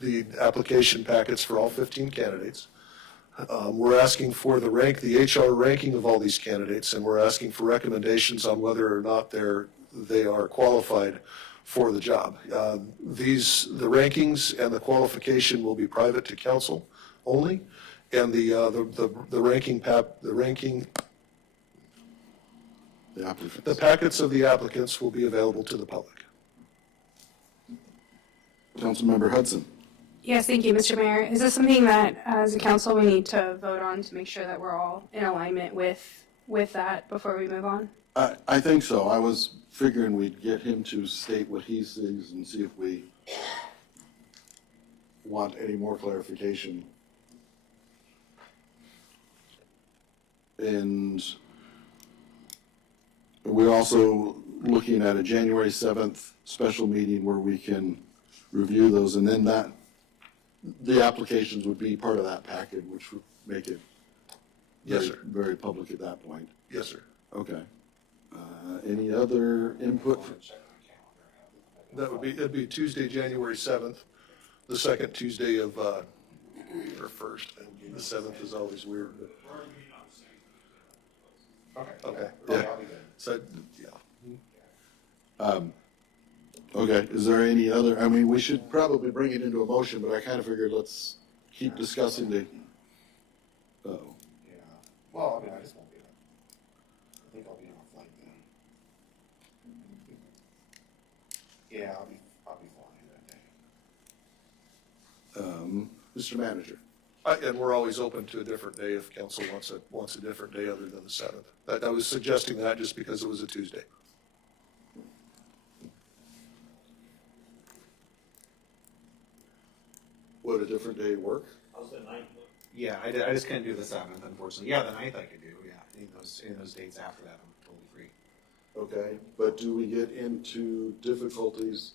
the application packets for all 15 candidates. We're asking for the HR ranking of all these candidates, and we're asking for recommendations on whether or not they are qualified for the job. The rankings and the qualification will be private to council only, and the packets of the applicants will be available to the public. Councilmember Hudson. Yes, thank you, Mr. Mayor. Is this something that, as a council, we need to vote on to make sure that we're all in alignment with that before we move on? I think so. I was figuring we'd get him to state what he sees and see if we want any more clarification. And we're also looking at a January 7th special meeting where we can review those, and then the applications would be part of that packet, which would make it Yes, sir. very public at that point. Yes, sir. Okay. Any other input? It'd be Tuesday, January 7th, the second Tuesday of, or first, the 7th is always weird. Okay. Yeah. So, yeah. Okay, is there any other, I mean, we should probably bring it into a motion, but I kind of figured let's keep discussing the, oh, Yeah, well, I mean, I just won't be there. I think I'll be on a flight then. Yeah, I'll be flying that day. Mr. Manager. And we're always open to a different day if council wants a different day other than the 7th. I was suggesting that just because it was a Tuesday. Would a different day work? Yeah, I just couldn't do the 7th, unfortunately. Yeah, the 9th I could do, yeah. Any of those dates after that, I'm totally free. Okay, but do we get into difficulties?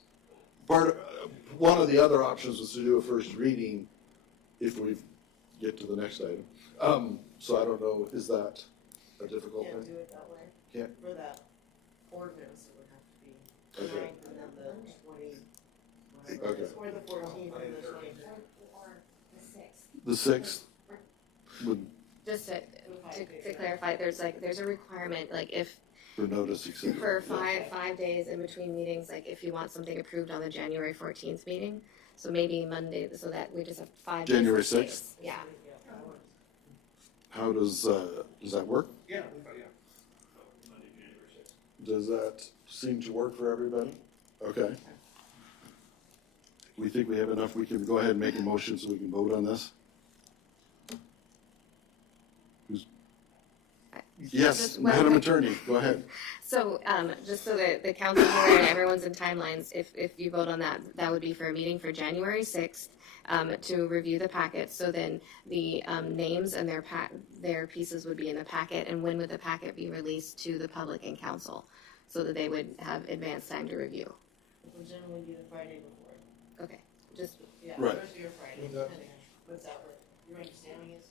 One of the other options was to do a first reading if we get to the next item. So I don't know, is that a difficult Can't thing? do it that way. Can't? For that ordinance, it would have to be the Okay. 9th and then the 20, Okay. or the 14th and the 23rd. The 6th would, Just to clarify, there's a requirement, like if, for notice, et cetera. for five days in between meetings, like if you want something approved on the January 14th meeting, so maybe Monday, so that we just have 5 days. January 6 days. 6th? Yeah. How does that work? Yeah, Does that seem to work for everybody? Okay. We think we have enough, we can go ahead and make a motion so we can vote on this? Yes, Just- Madam Attorney, go ahead. So, just so that the council here and everyone's in timelines, if you vote on that, that would be for a meeting for January 6th, to review the packet. So then the, names and their pieces would be in the packet, and when would the packet be released to the public and council? So that they would have advanced time to review. It will generally be the Friday before. Okay, just, Yeah, Right. Thursday or Friday, Would that- depending on what's that, what your understanding is.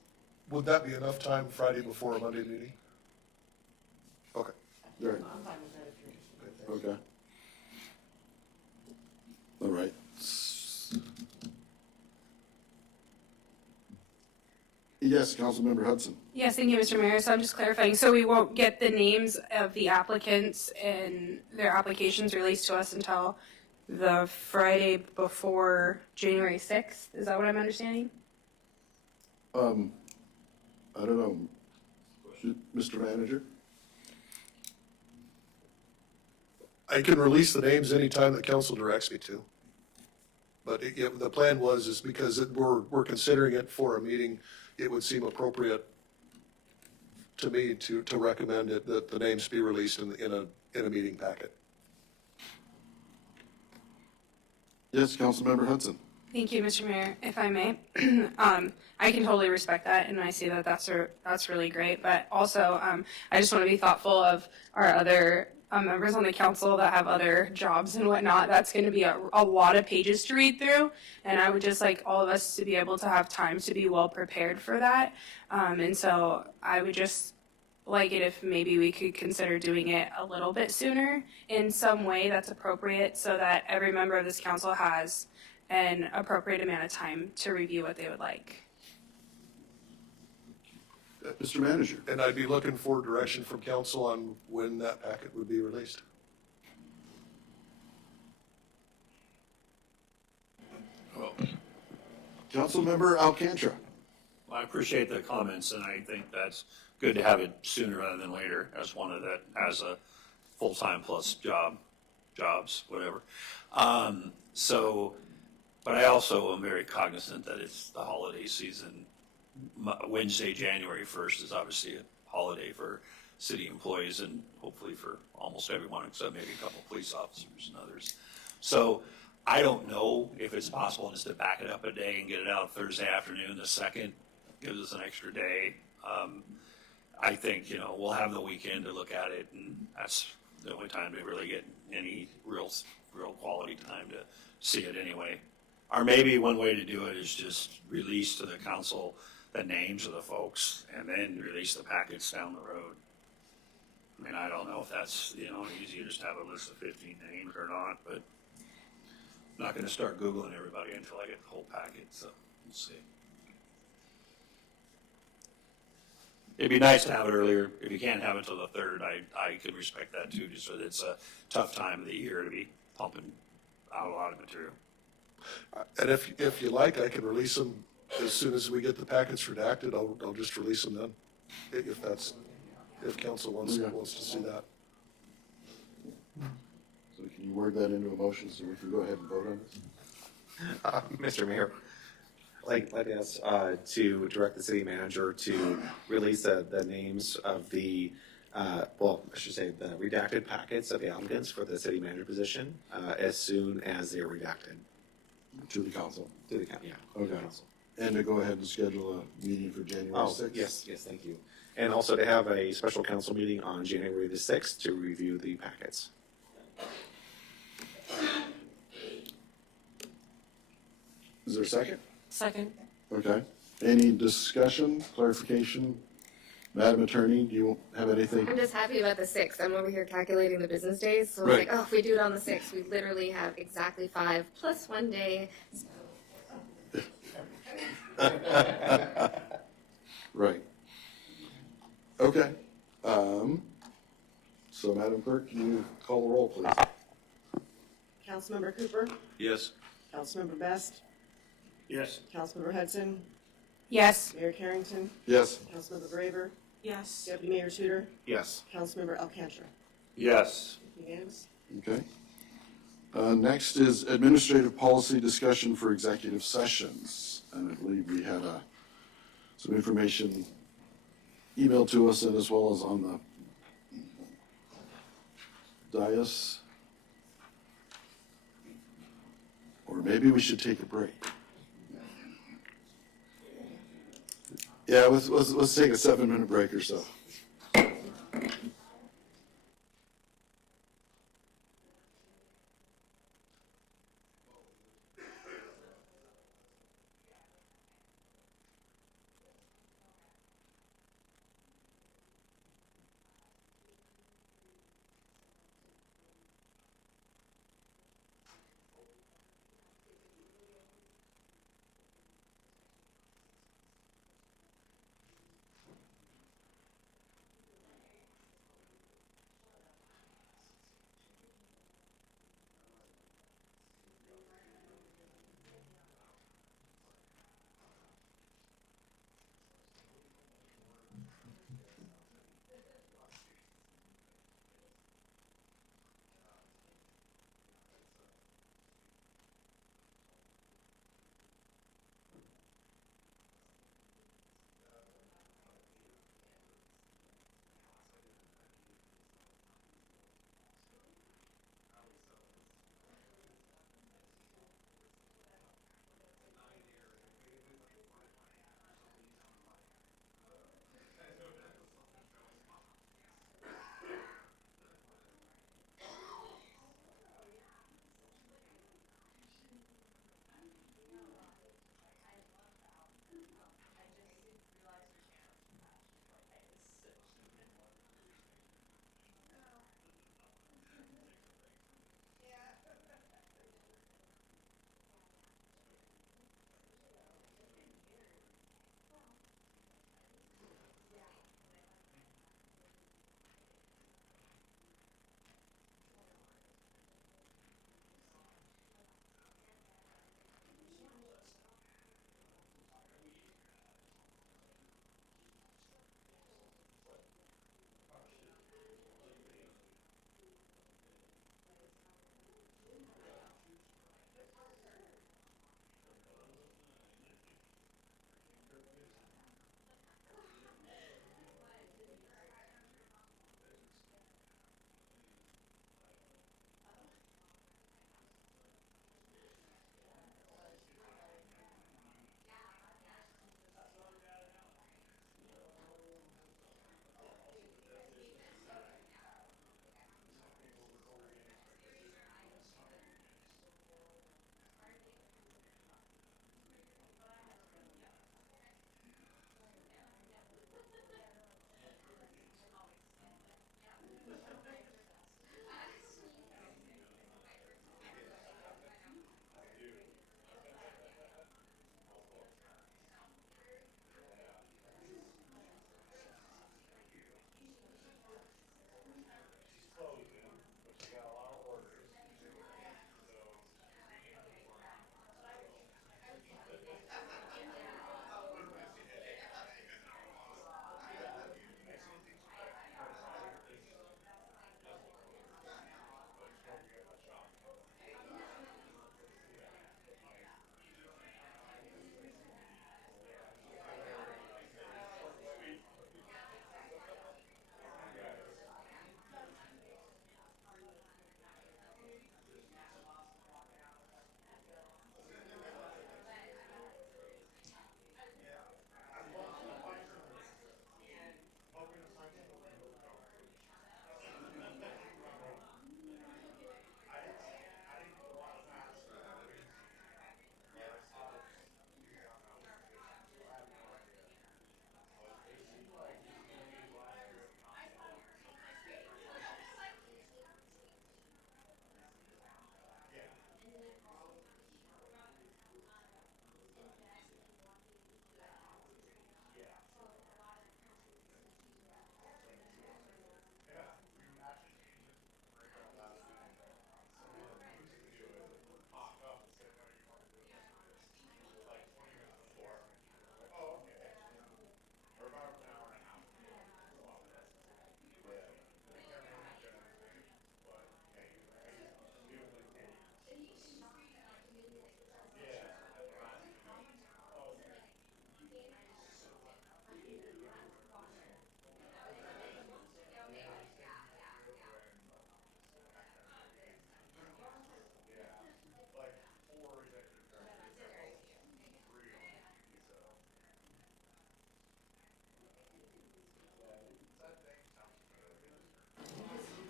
Would that be enough time Friday before a Monday meeting? Okay. Right. I'm fine with that if you're. Okay. All right. Yes, Councilmember Hudson. Yes, thank you, Mr. Mayor. So I'm just clarifying, so we won't get the names of the applicants and their applications released to us until the Friday before January 6th? Is that what I'm understanding? I don't know. Mr. Manager? I can release the names anytime the council directs me to. But the plan is because we're considering it for a meeting, it would seem appropriate to me to recommend it, that the names be released in a meeting packet. Yes, Councilmember Hudson. Thank you, Mr. Mayor. If I may, I can totally respect that, and I see that that's really great. But also, I just want to be thoughtful of our other members on the council that have other jobs and whatnot. That's going to be a lot of pages to read through, and I would just like all of us to be able to have time to be well prepared for that. And so I would just like it if maybe we could consider doing it a little bit sooner in some way that's appropriate, so that every member of this council has an appropriate amount of time to review what they would like. Mr. Manager. And I'd be looking for direction from council on when that packet would be released. Councilmember Alcantara. I appreciate the comments, and I think that's good to have it sooner rather than later, as one of that has a full-time plus jobs, whatever. But I also am very cognizant that it's the holiday season. Wednesday, January 1st is obviously a holiday for city employees and hopefully for almost everyone except maybe a couple police officers and others. So I don't know if it's possible just to back it up a day and get it out Thursday afternoon, the 2nd, gives us an extra day. I think, you know, we'll have the weekend to look at it, and that's the only time to really get any real quality time to see it anyway. Or maybe one way to do it is just release to the council the names of the folks and then release the packets down the road. I mean, I don't know if that's, you know, easy to just have a list of 15 names or not, but I'm not gonna start Googling everybody until I get the whole packet, so we'll see. It'd be nice to have it earlier. If you can't have it till the 3rd, I could respect that too, just that it's a tough time of the year to be pumping out a lot of material. And if you like, I can release them as soon as we get the packets redacted. I'll just release them then, if council wants to see that. So can you word that into a motion so we can go ahead and vote on this? Mr. Mayor, like us, to direct the city manager to release the names of the, well, I should say, the redacted packets of the applicants for the city manager position, as soon as they're redacted. To the council? To the county, yeah. Okay. And to go ahead and schedule a meeting for January 6th? Yes, thank you. And also to have a special council meeting on January the 6th to review the packets. Is there a second? Second. Okay. Any discussion, clarification? Madam Attorney, do you have anything? I'm just happy about the 6th. I'm over here calculating the business days, so Right. it's like, oh, if we do it on the 6th, we literally have exactly 5 plus 1 day. Right. Okay. So Madam Clerk, can you call the roll, please? Councilmember Cooper, Yes. Councilmember Best, Yes. Councilmember Hudson, Yes. Mayor Carrington, Yes. Councilmember Braver, Yes. Deputy Mayor Tudor, Yes. Councilmember Alcantara. Yes. Unanimous? Okay. Next is administrative policy discussion for executive sessions. And I believe we had some information emailed to us and as well as on the dais. Or maybe we should take a break. Yeah, let's take a 7-minute break or so.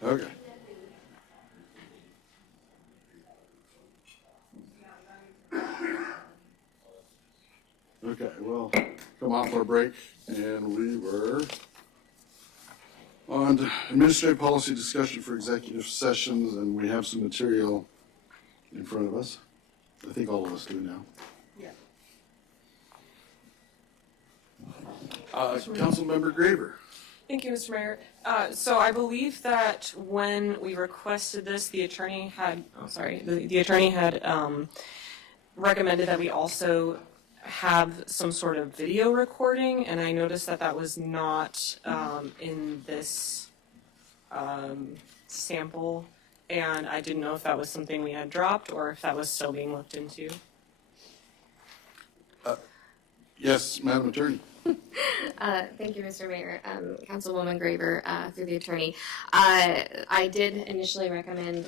Okay. Okay, well, come off our break, and we were on administrative policy discussion for executive sessions, and we have some material in front of us. I think all of us do now. Yeah. Councilmember Graver. Thank you, Mr. Mayor. So I believe that when we requested this, the attorney had, the attorney had recommended that we also have some sort of video recording, and I noticed that that was not in this sample, and I didn't know if that was something we had dropped or if that was still being looked into. Yes, Madam Attorney. Thank you, Mr. Mayor. Councilwoman Graver, through the attorney. I did initially recommend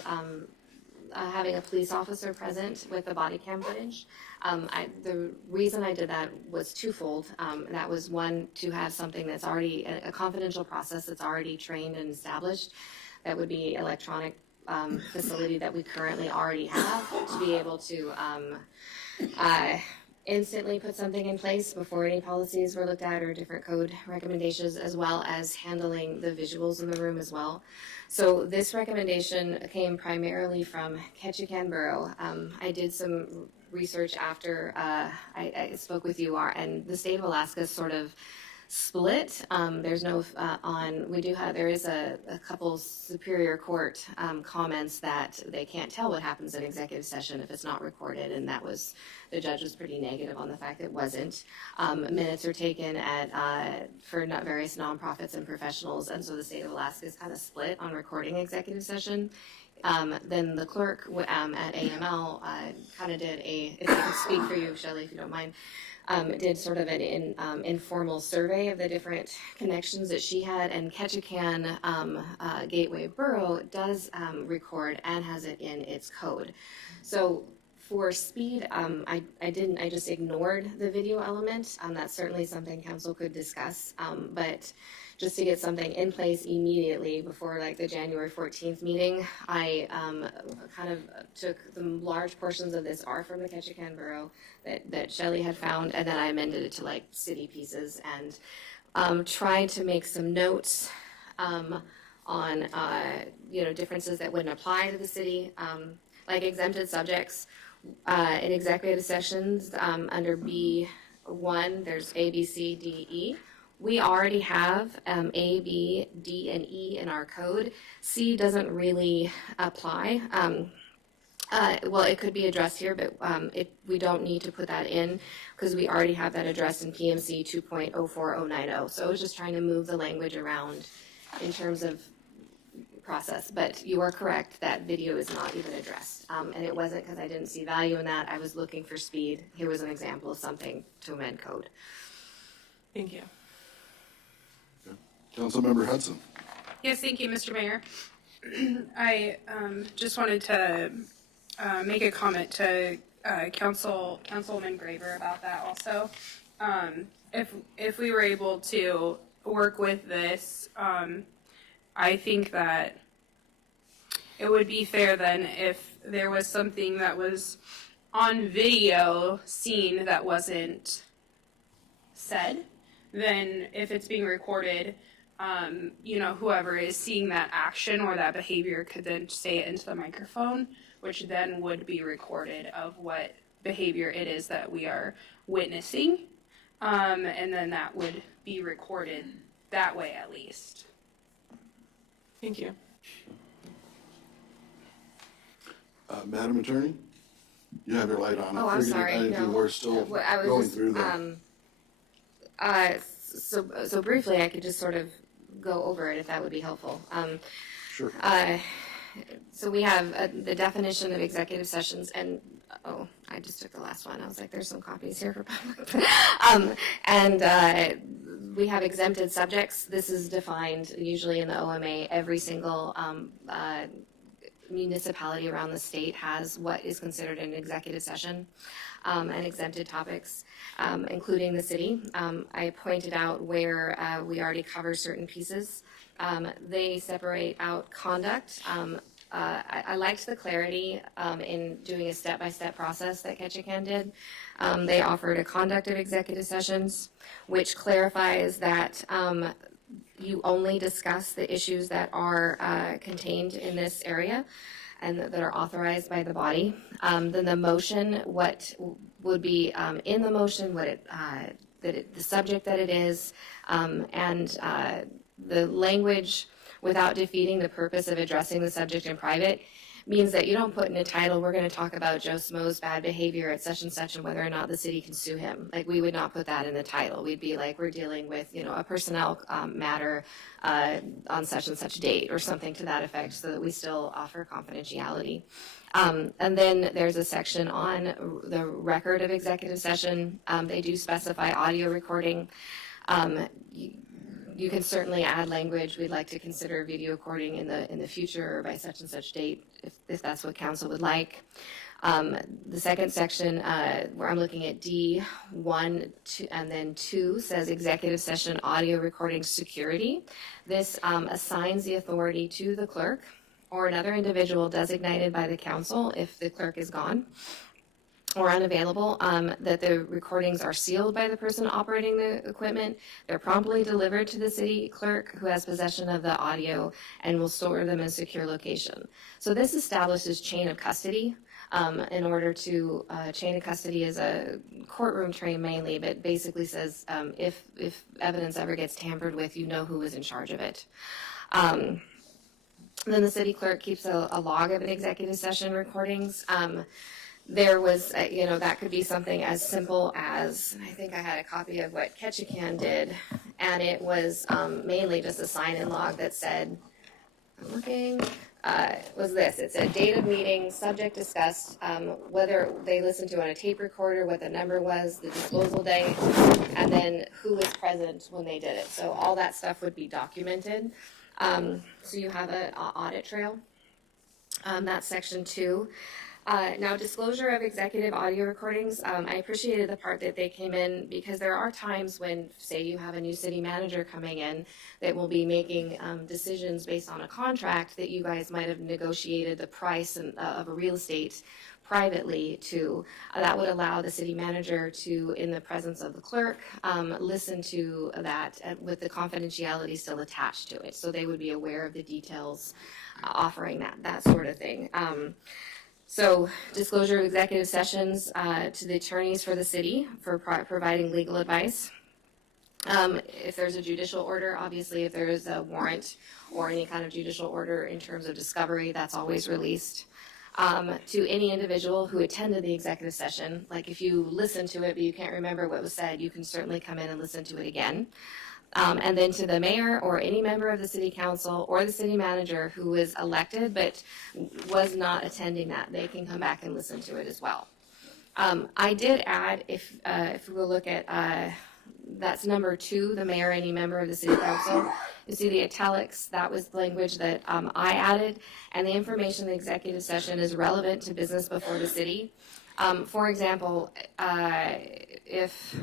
having a police officer present with the body cam footage. The reason I did that was twofold. That was one, to have something that's already a confidential process that's already trained and established. That would be electronic facility that we currently already have, to be able to instantly put something in place before any policies were looked at or different code recommendations, as well as handling the visuals in the room as well. So this recommendation came primarily from Ketchikan Borough. I did some research after I spoke with you, and the state of Alaska is sort of split. There's no there is a couple Superior Court comments that they can't tell what happens in executive session if it's not recorded, and the judge was pretty negative on the fact it wasn't. Minutes are taken for various nonprofits and professionals, and so the state of Alaska is kind of split on recording executive session. Then the clerk at AML kind of did if I can speak for you, Shelley, if you don't mind, did sort of an informal survey of the different connections that she had, and Ketchikan Gateway Borough does record and has it in its code. So for speed, I just ignored the video element. That's certainly something council could discuss, but just to get something in place immediately before the January 14th meeting, I kind of took the large portions of this are from the Ketchikan Borough that Shelley had found, and then I amended it to city pieces and tried to make some notes on, differences that wouldn't apply to the city, like exempted subjects. In executive sessions, under B1, there's A, B, C, D, E. We already have A, B, D, and E in our code. C doesn't really apply. Well, it could be addressed here, but we don't need to put that in because we already have that addressed in PMC 2.04090. So I was just trying to move the language around in terms of process. But you are correct that video is not even addressed. And it wasn't because I didn't see value in that. I was looking for speed. Here was an example of something to amend code. Thank you. Councilmember Hudson. Yes, thank you, Mr. Mayor. I just wanted to make a comment to Councilman Graver about that also. If we were able to work with this, I think that it would be fair then if there was something that was on video seen that wasn't said, then if it's being recorded, whoever is seeing that action or that behavior could then say it into the microphone, which then would be recorded of what behavior it is that we are witnessing. And then that would be recorded that way at least. Thank you. Madam Attorney, you have your light on. Oh, I'm sorry. We're still going through that. So briefly, I could just sort of go over it if that would be helpful. Sure. So we have the definition of executive sessions, and I just took the last one. I was like, there's some copies here for public. We have exempted subjects. This is defined usually in the OMA. Every single municipality around the state has what is considered an executive session and exempted topics, including the city. I pointed out where we already cover certain pieces. They separate out conduct. I liked the clarity in doing a step-by-step process that Ketchikan did. They offered a conduct of executive sessions, which clarifies that you only discuss the issues that are contained in this area and that are authorized by the body. Then the motion, what would be in the motion, the subject that it is, and the language without defeating the purpose of addressing the subject in private means that you don't put in a title, we're going to talk about Joe Smo's bad behavior at such and such and whether or not the city can sue him. Like, we would not put that in the title. We'd be like, we're dealing with, a personnel matter on such and such date or something to that effect so that we still offer confidentiality. And then there's a section on the record of executive session. They do specify audio recording. You can certainly add language. We'd like to consider video recording in the future or by such and such date if that's what council would like. The second section where I'm looking at D1 and then 2 says executive session audio recording security. This assigns the authority to the clerk or another individual designated by the council if the clerk is gone or unavailable, that the recordings are sealed by the person operating the equipment. They're promptly delivered to the city clerk who has possession of the audio and will store them in a secure location. So this establishes chain of custody. In order to, chain of custody is a courtroom term mainly, but basically says if evidence ever gets tampered with, you know who is in charge of it. Then the city clerk keeps a log of an executive session recordings. There was, that could be something as simple as, I think I had a copy of what Ketchikan did, and it was mainly just a sign-in log that said, I'm looking, was this. It said date of meeting, subject discussed, whether they listened to on a tape recorder, what the number was, the disposal date, and then who was present when they did it. So all that stuff would be documented. So you have an audit trail. That's section 2. Now, disclosure of executive audio recordings, I appreciated the part that they came in because there are times when, say, you have a new city manager coming in that will be making decisions based on a contract that you guys might have negotiated the price of a real estate privately to. That would allow the city manager to, in the presence of the clerk, listen to that with the confidentiality still attached to it. So they would be aware of the details, offering that sort of thing. So disclosure of executive sessions to the attorneys for the city for providing legal advice. If there's a judicial order, obviously if there is a warrant or any kind of judicial order in terms of discovery, that's always released. To any individual who attended the executive session, like if you listened to it but you can't remember what was said, you can certainly come in and listen to it again. And then to the mayor or any member of the city council or the city manager who was elected but was not attending that, they can come back and listen to it as well. I did add, if we will look at, that's number 2, the mayor, any member of the city council. You see the italics, that was the language that I added, and the information in the executive session is relevant to business before the city. For example, if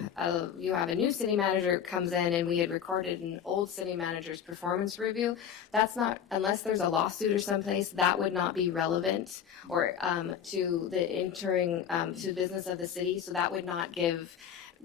you have a new city manager who comes in and we had recorded an old city manager's performance review, that's not, unless there's a lawsuit or someplace, that would not be relevant or to the entering to business of the city. So that would not give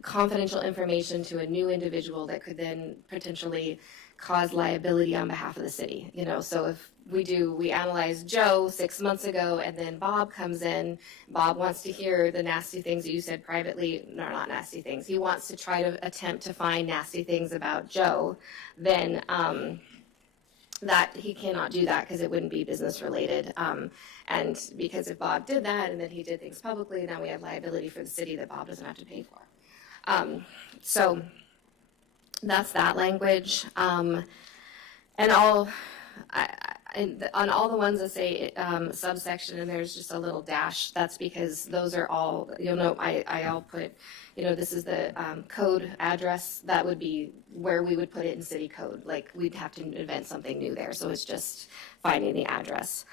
confidential information to a new individual that could then potentially cause liability on behalf of the city. You know, so if we analyze Joe 6 months ago and then Bob comes in, Bob wants to hear the nasty things that you said privately, no, not nasty things, he wants to try to attempt to find nasty things about Joe, then that he cannot do that because it wouldn't be business related. And because if Bob did that and then he did things publicly, now we have liability for the city that Bob doesn't have to pay for. So that's that language. And on all the ones that say subsection and there's just a little dash, that's because those are all, you'll note I'll put, you know, this is the code address. That would be where we would put it in city code. Like we'd have to invent something new there. So it's just finding the address.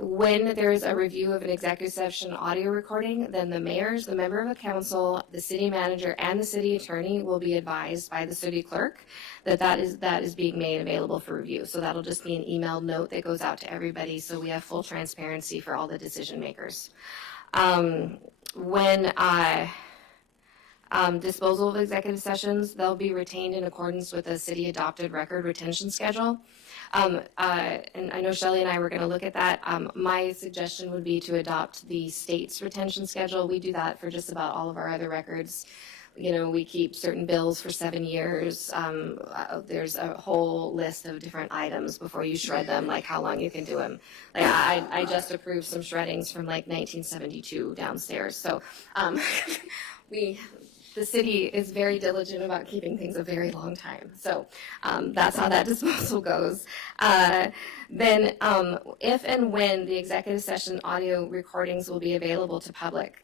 When there's a review of an executive session audio recording, then the mayors, the member of the council, the city manager, and the city attorney will be advised by the city clerk that is being made available for review. So that'll just be an emailed note that goes out to everybody so we have full transparency for all the decision makers. When disposal of executive sessions, they'll be retained in accordance with the city adopted record retention schedule. And I know Shelley and I were going to look at that. My suggestion would be to adopt the state's retention schedule. We do that for just about all of our other records. You know, we keep certain bills for 7 years. There's a whole list of different items before you shred them, like how long you can do them. Like I just approved some shreddings from like 1972 downstairs. So the city is very diligent about keeping things a very long time. So that's how that disposal goes. Then if and when the executive session audio recordings will be available to public.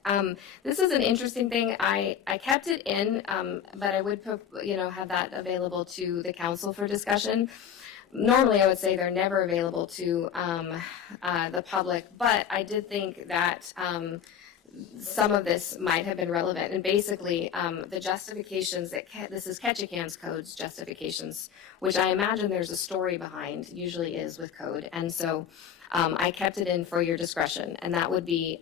This is an interesting thing. I kept it in, but I would have that available to the council for discussion. Normally, I would say they're never available to the public, but I did think that some of this might have been relevant. And basically, the justifications that this is Ketchikan's code's justifications, which I imagine there's a story behind, usually is with code. And so I kept it in for your discretion. And that would be,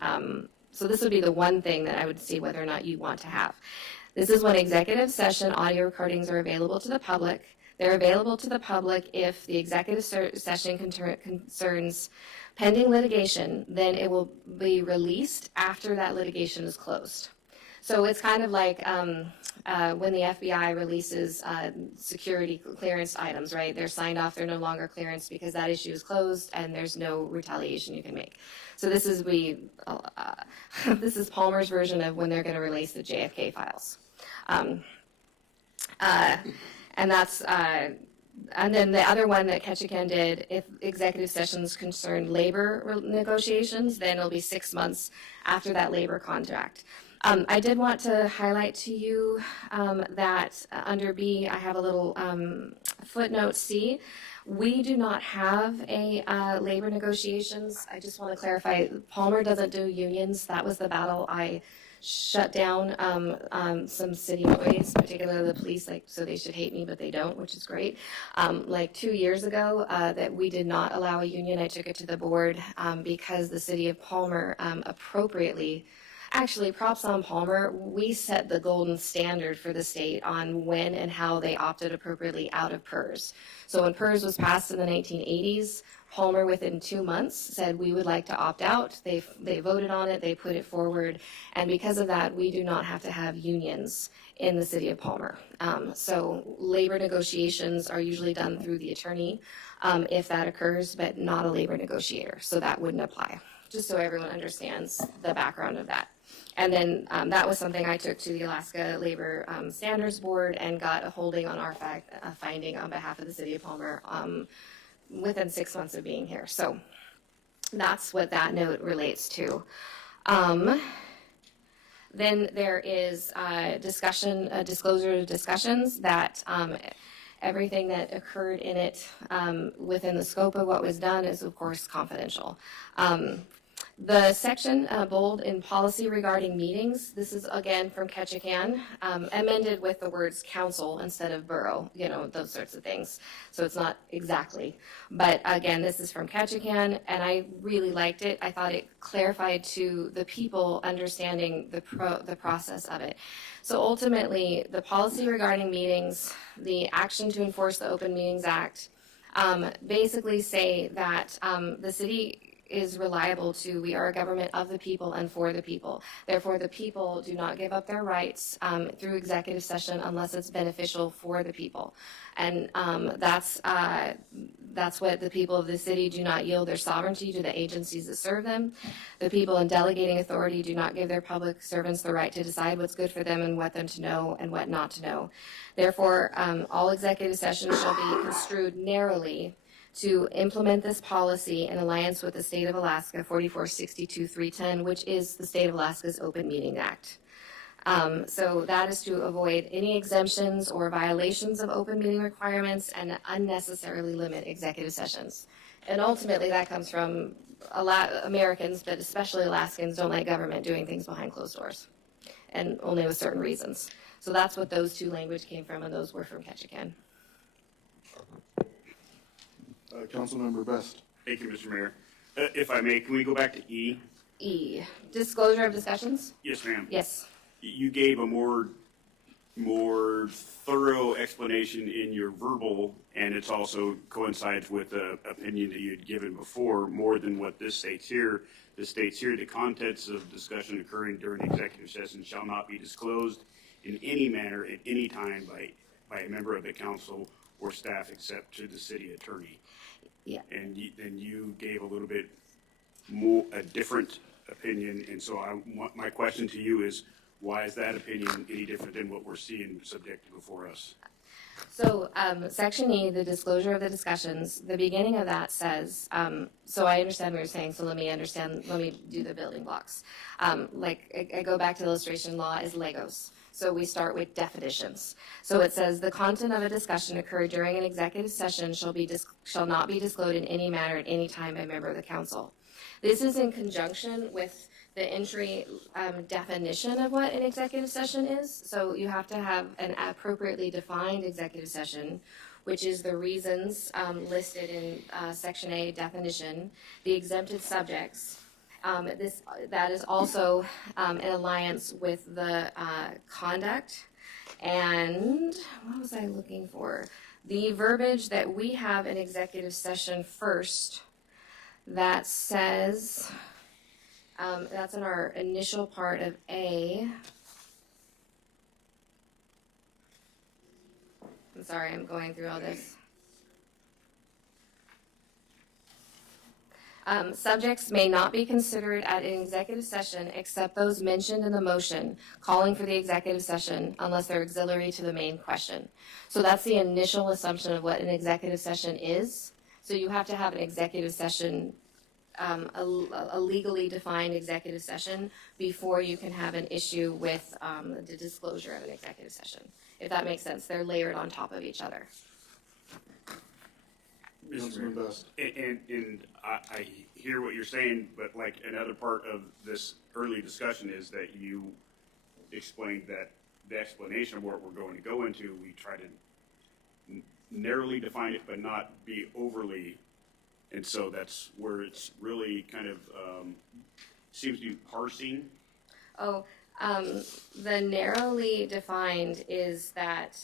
so this would be the one thing that I would see whether or not you want to have. This is when executive session audio recordings are available to the public. They're available to the public if the executive session concerns pending litigation, then it will be released after that litigation is closed. So it's kind of like when the FBI releases security clearance items, right? They're signed off, they're no longer clearance because that issue is closed and there's no retaliation you can make. So this is this is Palmer's version of when they're going to release the JFK files. And that's and then the other one that Ketchikan did, if executive sessions concern labor negotiations, then it'll be 6 months after that labor contract. I did want to highlight to you that under B, I have a little footnote C. We do not have a labor negotiations. I just want to clarify, Palmer doesn't do unions. That was the battle I shut down some city employees, particularly the police, like, so they should hate me, but they don't, which is great. Like 2 years ago, that we did not allow a union. I took it to the board because the city of Palmer appropriately, actually, props on Palmer, we set the golden standard for the state on when and how they opted appropriately out of PERS. So when PERS was passed in the 1980s, Palmer, within 2 months, said we would like to opt out. They voted on it, they put it forward, and because of that, we do not have to have unions in the city of Palmer. So labor negotiations are usually done through the attorney if that occurs, but not a labor negotiator, so that wouldn't apply, just so everyone understands the background of that. And then that was something I took to the Alaska Labor Standards Board and got a holding on our finding on behalf of the city of Palmer within 6 months of being here. So that's what that note relates to. Then there is disclosure of discussions that everything that occurred in it within the scope of what was done is, of course, confidential. The section bold in policy regarding meetings, this is again from Ketchikan, amended with the words council instead of borough, you know, those sorts of things. So it's not exactly. But again, this is from Ketchikan, and I really liked it. I thought it clarified to the people understanding the process of it. So ultimately, the policy regarding meetings, the action to enforce the Open Meetings Act, basically say that the city is reliable to, we are a government of the people and for the people. Therefore, the people do not give up their rights through executive session unless it's beneficial for the people. And that's what the people of the city do not yield their sovereignty to the agencies that serve them. The people in delegating authority do not give their public servants the right to decide what's good for them and what them to know and what not to know. Therefore, all executive sessions shall be construed narrowly to implement this policy in alliance with the State of Alaska 4462-310, which is the State of Alaska's Open Meeting Act. So that is to avoid any exemptions or violations of open meeting requirements and unnecessarily limit executive sessions. And ultimately that comes from Americans, but especially Alaskans, don't like government doing things behind closed doors, and only with certain reasons. So that's what those two language came from, and those were from Ketchikan. Councilmember Best. Thank you, Mr. Mayor. If I may, can we go back to E? E, disclosure of discussions? Yes, ma'am. Yes. You gave a more thorough explanation in your verbal, and it's also coincides with the opinion that you had given before, more than what this states here. This states here, the contents of discussion occurring during executive session shall not be disclosed in any manner at any time by a member of the council or staff except to the city attorney. Yeah. And then you gave a little bit more, a different opinion, and so my question to you is, why is that opinion any different than what we're seeing subject before us? So Section E, the disclosure of the discussions, the beginning of that says, so I understand what you're saying, so let me do the building blocks. Like I go back to the illustration law is Legos. So we start with definitions. So it says the content of a discussion occurred during an executive session shall not be disclosed in any manner at any time by a member of the council. This is in conjunction with the entry definition of what an executive session is. So you have to have an appropriately defined executive session, which is the reasons listed in Section A definition, the exempted subjects. That is also in alliance with the conduct. And what was I looking for? The verbiage that we have in executive session first that says, that's in our initial part of A. I'm sorry, I'm going through all this. Subjects may not be considered at an executive session except those mentioned in the motion calling for the executive session unless they're auxiliary to the main question. So that's the initial assumption of what an executive session is. So you have to have an executive session a legally defined executive session before you can have an issue with the disclosure of an executive session. If that makes sense, they're layered on top of each other. Councilman Best. And I hear what you're saying, but like another part of this early discussion is that you explained that the explanation of what we're going to go into, we try to narrowly define it, but not be overly. And so that's where it's really kind of seems to be parsing. Oh, the narrowly defined is that,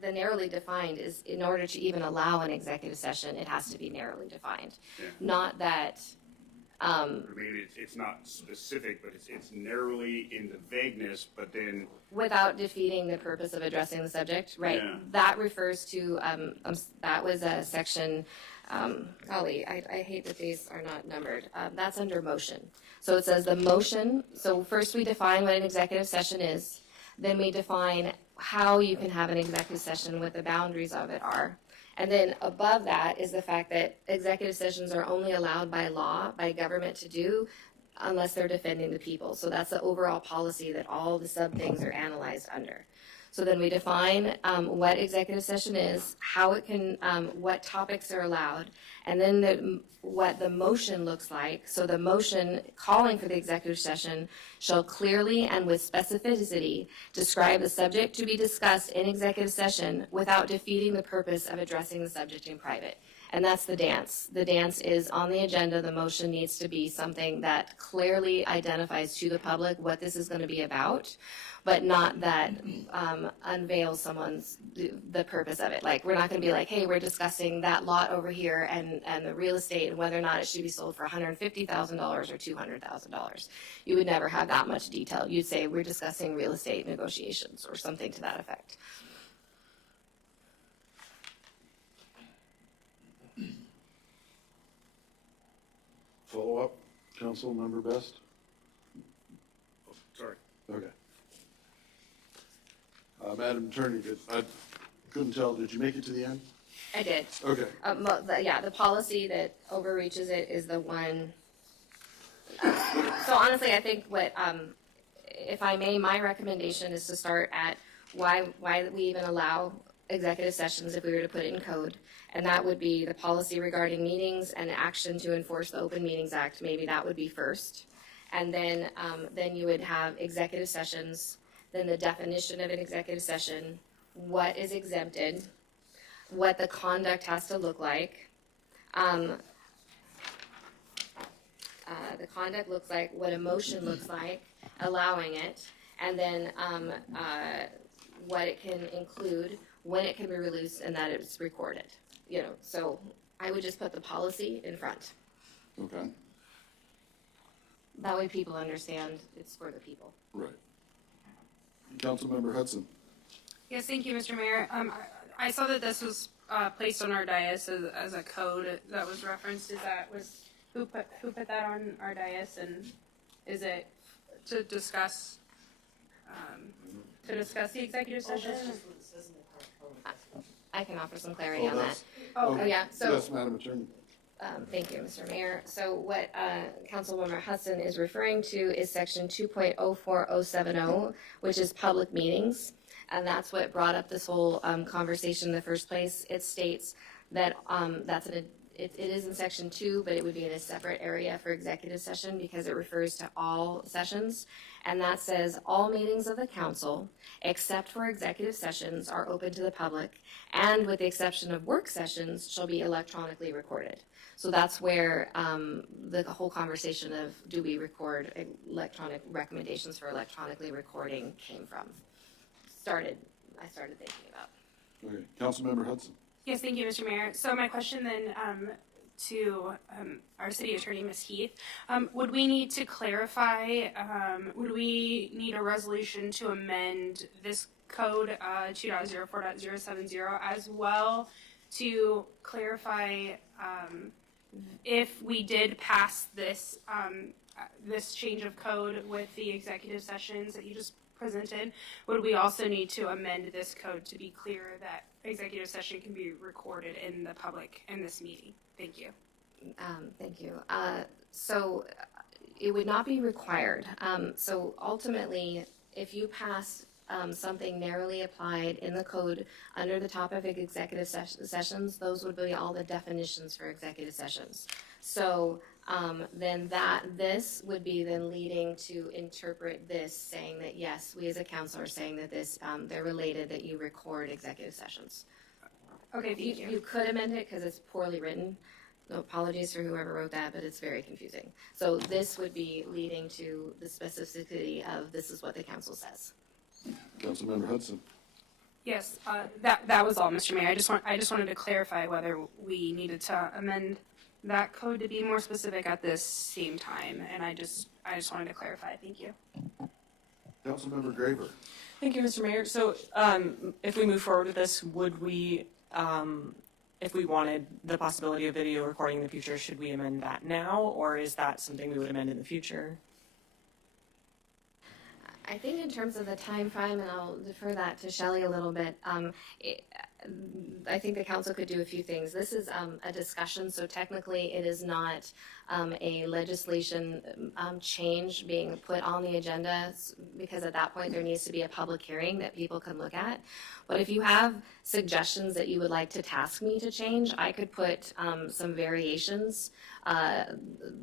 the narrowly defined is in order to even allow an executive session, it has to be narrowly defined. Yeah. Not that, I mean, it's not specific, but it's narrowly in the vagueness, but then. without defeating the purpose of addressing the subject, right? Yeah. That refers to, that was a section, golly, I hate that these are not numbered. That's under motion. So it says the motion, so first we define what an executive session is, then we define how you can have an executive session, what the boundaries of it are. And then above that is the fact that executive sessions are only allowed by law, by government to do, unless they're defending the people. So that's the overall policy that all the sub-things are analyzed under. So then we define what executive session is, how it can, what topics are allowed, and then what the motion looks like. So the motion calling for the executive session shall clearly and with specificity describe the subject to be discussed in executive session without defeating the purpose of addressing the subject in private. And that's the dance. The dance is on the agenda. The motion needs to be something that clearly identifies to the public what this is going to be about, but not that unveils the purpose of it. Like, we're not going to be like, hey, we're discussing that lot over here and the real estate and whether or not it should be sold for $150,000 or $200,000. You would never have that much detail. You'd say we're discussing real estate negotiations or something to that effect. Follow up, Councilmember Best? Sorry. Okay. Madam Attorney, I couldn't tell, did you make it to the end? I did. Okay. The policy that overreaches it is the one. So honestly, I think what, if I may, my recommendation is to start at why we even allow executive sessions if we were to put it in code. And that would be the policy regarding meetings and action to enforce the Open Meetings Act. Maybe that would be first. And then you would have executive sessions, then the definition of an executive session, what is exempted, what the conduct has to look like. The conduct looks like, what a motion looks like, allowing it, and then what it can include, when it can be released, and that it's recorded. You know, so I would just put the policy in front. Okay, That way people understand it's for the people. right. Councilmember Hudson? Yes, thank you, Mr. Mayor. I saw that this was placed on our dais as a code that was referenced. Who put that on our dais, and is it to discuss the executive session? I can offer some clarity on that. Oh, yeah, so- yes, Madam Attorney. Thank you, Mr. Mayor. So what Councilwoman Hudson is referring to is section 2.04070, which is public meetings. And that's what brought up this whole conversation in the first place. It states that it is in section 2, but it would be in a separate area for executive session because it refers to all sessions. And that says all meetings of the council, except for executive sessions, are open to the public, and with the exception of work sessions, shall be electronically recorded. So that's where the whole conversation of do we record electronic recommendations for electronically recording came from. I started thinking about. Okay, Councilmember Hudson? Yes, thank you, Mr. Mayor. So my question then to our city attorney, Ms. Heath, would we need to clarify, would we need a resolution to amend this code 2.04.070 as well to clarify if we did pass this this change of code with the executive sessions that you just presented, would we also need to amend this code to be clear that executive session can be recorded in the public in this meeting? Thank you. Thank you. So it would not be required. So ultimately, if you pass something narrowly applied in the code under the topic of executive sessions, those would be all the definitions for executive sessions. So then this would be then leading to interpret this, saying that yes, we as a council are saying that this, they're related, that you record executive sessions. Okay, thank you. You could amend it because it's poorly written. No apologies for whoever wrote that, but it's very confusing. So this would be leading to the specificity of this is what the council says. Councilmember Hudson. Yes, that was all, Mr. Mayor. I just wanted to clarify whether we needed to amend that code to be more specific at this same time, and I just wanted to clarify. Thank you. Councilmember Graver. Thank you, Mr. Mayor. So if we move forward with this, would we, if we wanted the possibility of video recording in the future, should we amend that now, or is that something we would amend in the future? I think in terms of the time frame, and I'll defer that to Shelley a little bit, I think the council could do a few things. This is a discussion, so technically it is not a legislation change being put on the agenda, because at that point there needs to be a public hearing that people can look at. But if you have suggestions that you would like to task me to change, I could put some variations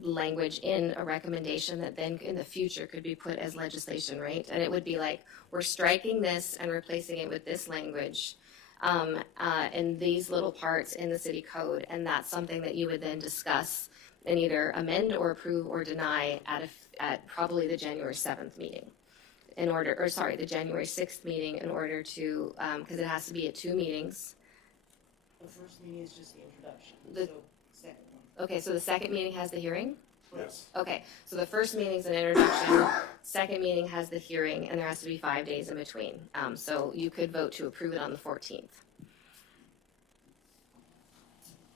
language in a recommendation that then in the future could be put as legislation, right? And it would be like, we're striking this and replacing it with this language in these little parts in the city code, and that's something that you would then discuss and either amend or approve or deny at probably the January 7th meeting. The January 6th meeting, in order to, because it has to be at 2 meetings. The first meeting is just the introduction, The- so second one. Okay, so the second meeting has the hearing? Yes. Okay, so the first meeting's an introduction, second meeting has the hearing, and there has to be 5 days in between. So you could vote to approve it on the 14th.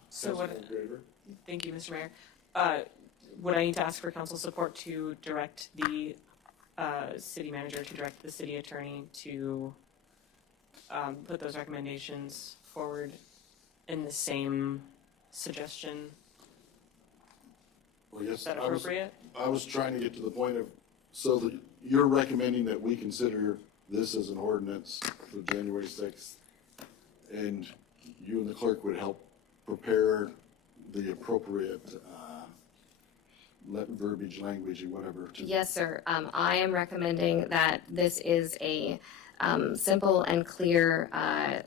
So what, Councilmember Graver. thank you, Mr. Mayor. Would I need to ask for council support to direct the city manager, to direct the city attorney to put those recommendations forward in the same suggestion? Well, yes, Is that appropriate? I was trying to get to the point of, so that you're recommending that we consider this as an ordinance for January 6th, and you and the clerk would help prepare the appropriate verbiage, language, and whatever. Yes, sir. I am recommending that this is a simple and clear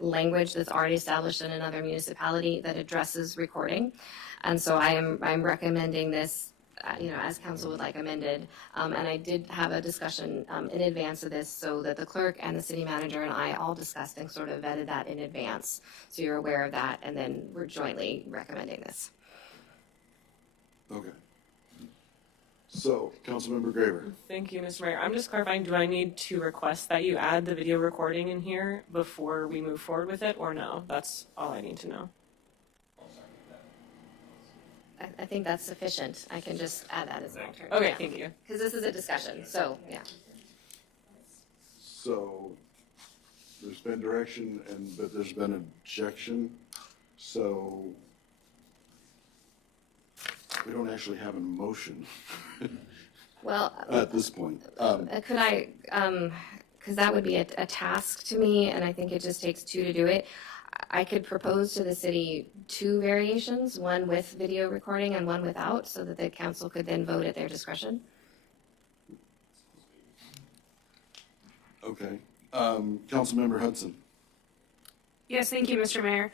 language that's already established in another municipality that addresses recording. And so I'm recommending this, as council would like amended. And I did have a discussion in advance of this so that the clerk and the city manager and I all discussed and sort of vetted that in advance. So you're aware of that, and then we're jointly recommending this. Okay. So, Councilmember Graver. Thank you, Mr. Mayor. I'm just clarifying, do I need to request that you add the video recording in here before we move forward with it, or no? That's all I need to know. I think that's sufficient. I can just add that as an alternative. Okay, thank you. Because this is a discussion, so, yeah. So, there's been direction, but there's been objection, so we don't actually have a motion Well, at this point. could I, because that would be a task to me, and I think it just takes 2 to do it. I could propose to the city 2 variations, one with video recording and one without, so that the council could then vote at their discretion. Okay. Councilmember Hudson. Yes, thank you, Mr. Mayor.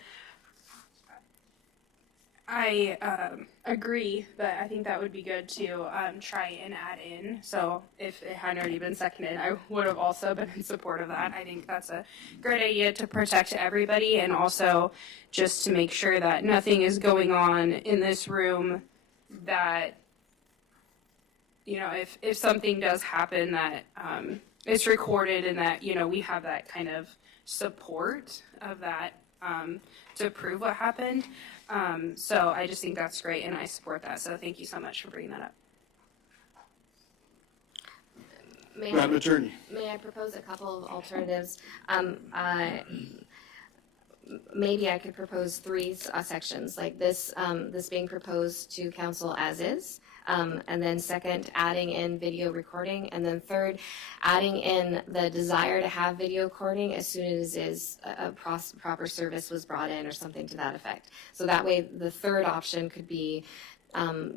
I agree, but I think that would be good to try and add in. So if it hadn't already been seconded, I would have also been in support of that. I think that's a great idea to protect everybody, and also just to make sure that nothing is going on in this room that, if something does happen, that it's recorded, and that, we have that kind of support of that to prove what happened. So I just think that's great, and I support that. So thank you so much for bringing that up. Madam Attorney. May I propose a couple of alternatives? maybe I could propose three sections, like this, this being proposed to council as is. And then second, adding in video recording, and then third, adding in the desire to have video recording as soon as a proper service was brought in or something to that effect. So that way, the third option could be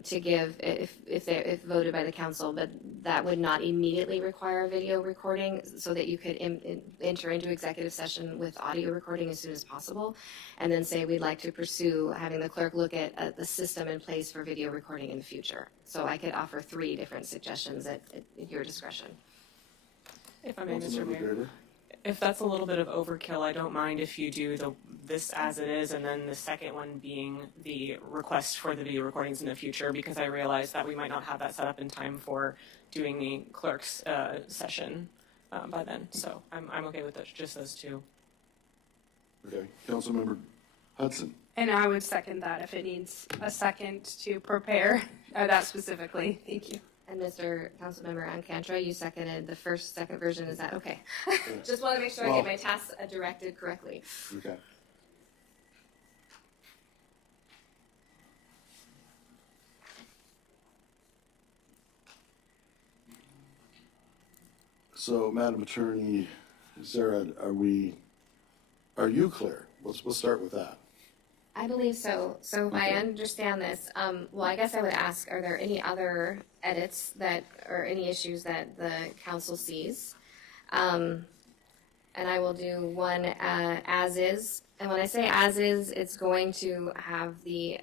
to give, if voted by the council, but that would not immediately require a video recording, so that you could enter into executive session with audio recording as soon as possible, and then say we'd like to pursue having the clerk look at the system in place for video recording in the future. So I could offer three different suggestions at your discretion. If I may, Mr. Councilmember Mayor. Graber? If that's a little bit of overkill, I don't mind if you do this as it is, and then the second one being the request for the video recordings in the future, because I realize that we might not have that set up in time for doing the clerk's session by then. So I'm okay with just those two. Okay, Councilmember Hudson. And I would second that if it needs a second to prepare that specifically. Thank you. And Mr. Councilmember Alcantara, you seconded the second version, is that okay? Just want to make sure I get my tasks directed correctly. Okay. So, Madam Attorney Sarah, are you clear? We'll start with that. I believe so. So if I understand this, well, I guess I would ask, are there any other edits or any issues that the council sees? And I will do one as is. And when I say as is, it's going to have the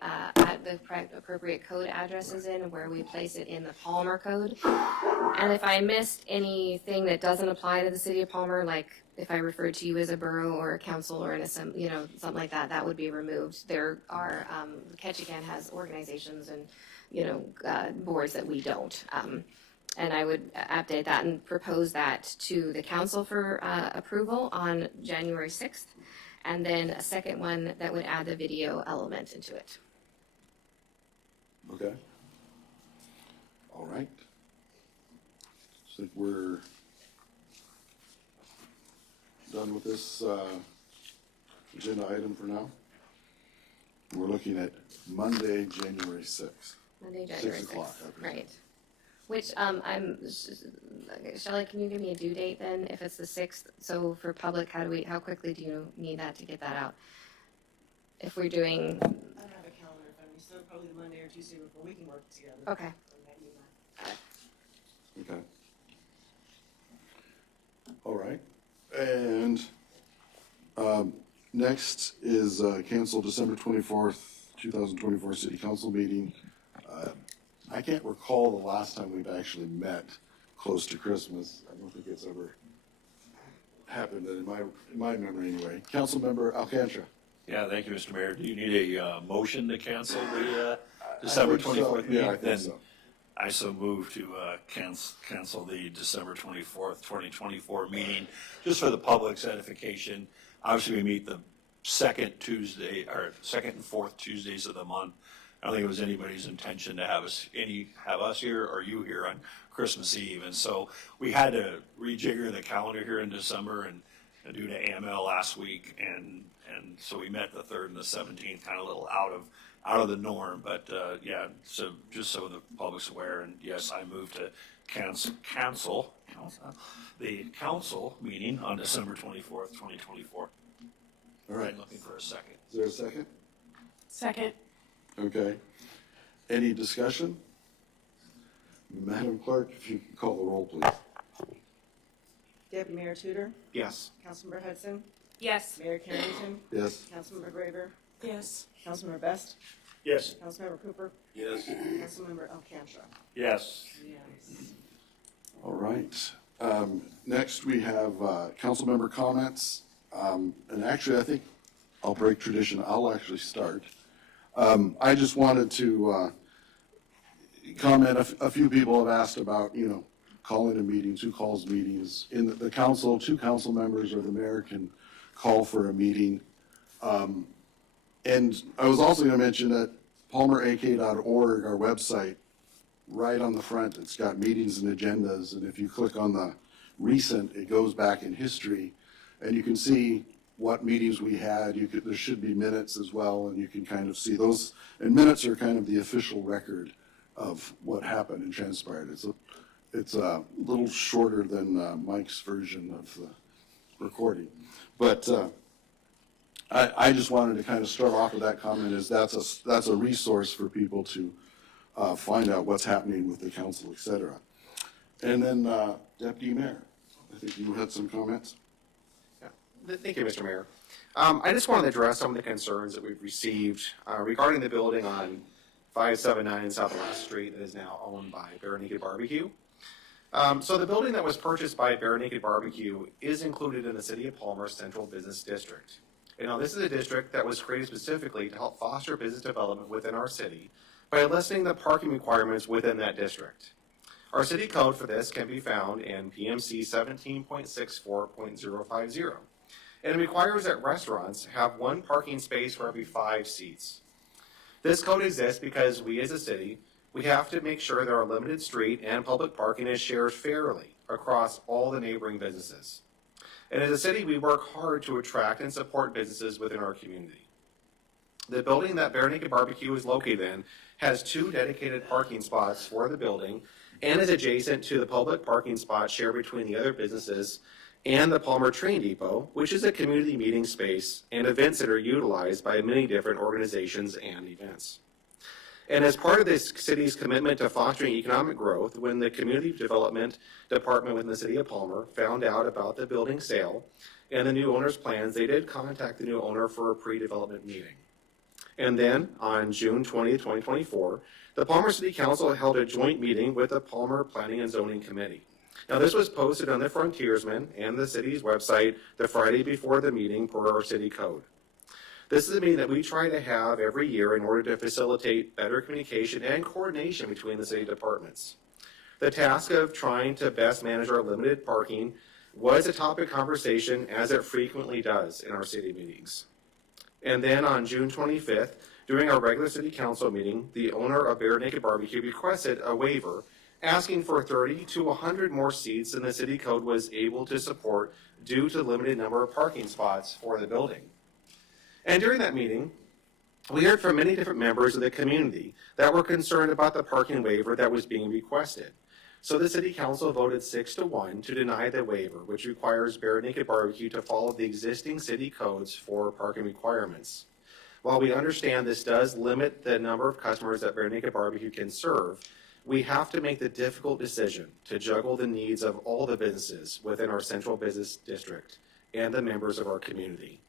appropriate code addresses in where we place it in the Palmer code. And if I missed anything that doesn't apply to the city of Palmer, like if I referred to you as a borough or a council or something like that, that would be removed. There are, Ketchikan has organizations and, boards that we don't. And I would update that and propose that to the council for approval on January 6th. And then a second one that would add the video element into it. Okay. All right. I think we're done with this agenda item for now. We're looking at Monday, January 6th. Monday, January 6 o'clock. 6th. Right. Which, Shelley, can you give me a due date then, if it's the 6th? So for public, how quickly do you need that to get that out? If we're doing, I don't have a calendar in front of me, so probably Monday or Tuesday before we can work together. okay. Okay. All right. And next is cancel December 24th, 2024 City Council meeting. I can't recall the last time we've actually met close to Christmas. I don't think it's ever happened in my memory anyway. Councilmember Alcantara. Yeah, thank you, Mr. Mayor. Do you need a motion to cancel the December 24th meeting? Yeah, I think so. I so move to cancel the December 24th, 2024 meeting, just for the public's edification. Obviously, we meet the second and fourth Tuesdays of the month. I don't think it was anybody's intention to have us here or you here on Christmas Eve. And so we had to rejigger the calendar here in December and due to AML last week. And so we met the 3rd and the 17th, kind of a little out of the norm. But yeah, so just so the public's aware, and yes, I move to cancel the council meeting on December 24th, 2024. All right. I'm looking for a second. Is there a second? Second. Okay. Any discussion? Madam Clerk, if you could call the roll, please. Deputy Mayor Tudor, Yes. Councilmember Hudson, Yes. Mayor Carrington, Yes. Councilmember Graber, Yes. Councilmember Best, Yes. Councilmember Cooper, Yes. Councilmember Alcantara. Yes. Yes. All right. Next, we have council member comments. And actually, I think I'll break tradition. I'll actually start. I just wanted to comment. A few people have asked about, calling a meeting, who calls meetings. In the council, 2 council members or the mayor can call for a meeting. And I was also going to mention that palmerak.org, our website, right on the front, it's got meetings and agendas. And if you click on the recent, it goes back in history. And you can see what meetings we had. There should be minutes as well, and you can kind of see those. And minutes are kind of the official record of what happened and transpired. It's a little shorter than Mike's version of the recording. But I just wanted to kind of start off with that comment, is that's a resource for people to find out what's happening with the council, et cetera. And then Deputy Mayor, I think you had some comments. Thank you, Mr. Mayor. I just wanted to address some of the concerns that we've received regarding the building on 579 South Last Street that is now owned by Bare Naked Barbecue. So the building that was purchased by Bare Naked Barbecue is included in the City of Palmer Central Business District. You know, this is a district that was created specifically to help foster business development within our city by listing the parking requirements within that district. Our city code for this can be found in PMC 17.64.050. And it requires that restaurants have one parking space for every 5 seats. This code exists because we as a city, we have to make sure that our limited street and public parking is shared fairly across all the neighboring businesses. And as a city, we work hard to attract and support businesses within our community. The building that Bare Naked Barbecue is located in has 2 dedicated parking spots for the building and is adjacent to the public parking spot shared between the other businesses and the Palmer Train Depot, which is a community meeting space and events that are utilized by many different organizations and events. And as part of this city's commitment to fostering economic growth, when the Community Development Department within the City of Palmer found out about the building sale and the new owner's plans, they did contact the new owner for a pre-development meeting. And then on June 20, 2024, the Palmer City Council held a joint meeting with the Palmer Planning and Zoning Committee. Now, this was posted on the Frontiersman and the city's website the Friday before the meeting per our city code. This is a meeting that we try to have every year in order to facilitate better communication and coordination between the city departments. The task of trying to best manage our limited parking was a topic of conversation, as it frequently does in our city meetings. And then on June 25th, during our regular city council meeting, the owner of Bare Naked Barbecue requested a waiver asking for 30 to 100 more seats than the city code was able to support due to the limited number of parking spots for the building. And during that meeting, we heard from many different members of the community that were concerned about the parking waiver that was being requested. So the city council voted 6-1 to deny the waiver, which requires Bare Naked Barbecue to follow the existing city codes for parking requirements. While we understand this does limit the number of customers that Bare Naked Barbecue can serve, we have to make the difficult decision to juggle the needs of all the businesses within our central business district and the members of our community.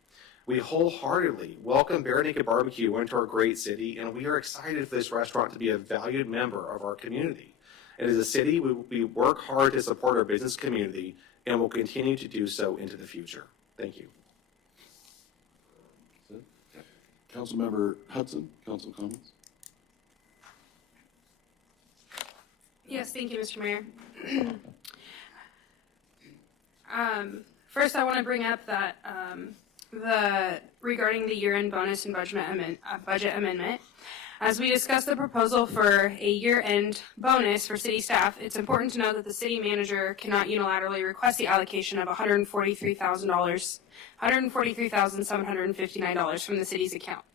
We wholeheartedly welcome Bare Naked Barbecue into our great city, and we are excited for this restaurant to be a valued member of our community. And as a city, we work hard to support our business community and will continue to do so into the future. Thank you. Councilmember Hudson, council comments? Yes, thank you, Mr. Mayor. First, I want to bring up that regarding the year-end bonus and budget amendment. As we discussed the proposal for a year-end bonus for city staff, it's important to know that the city manager cannot unilaterally request the allocation of $143,759 from the city's account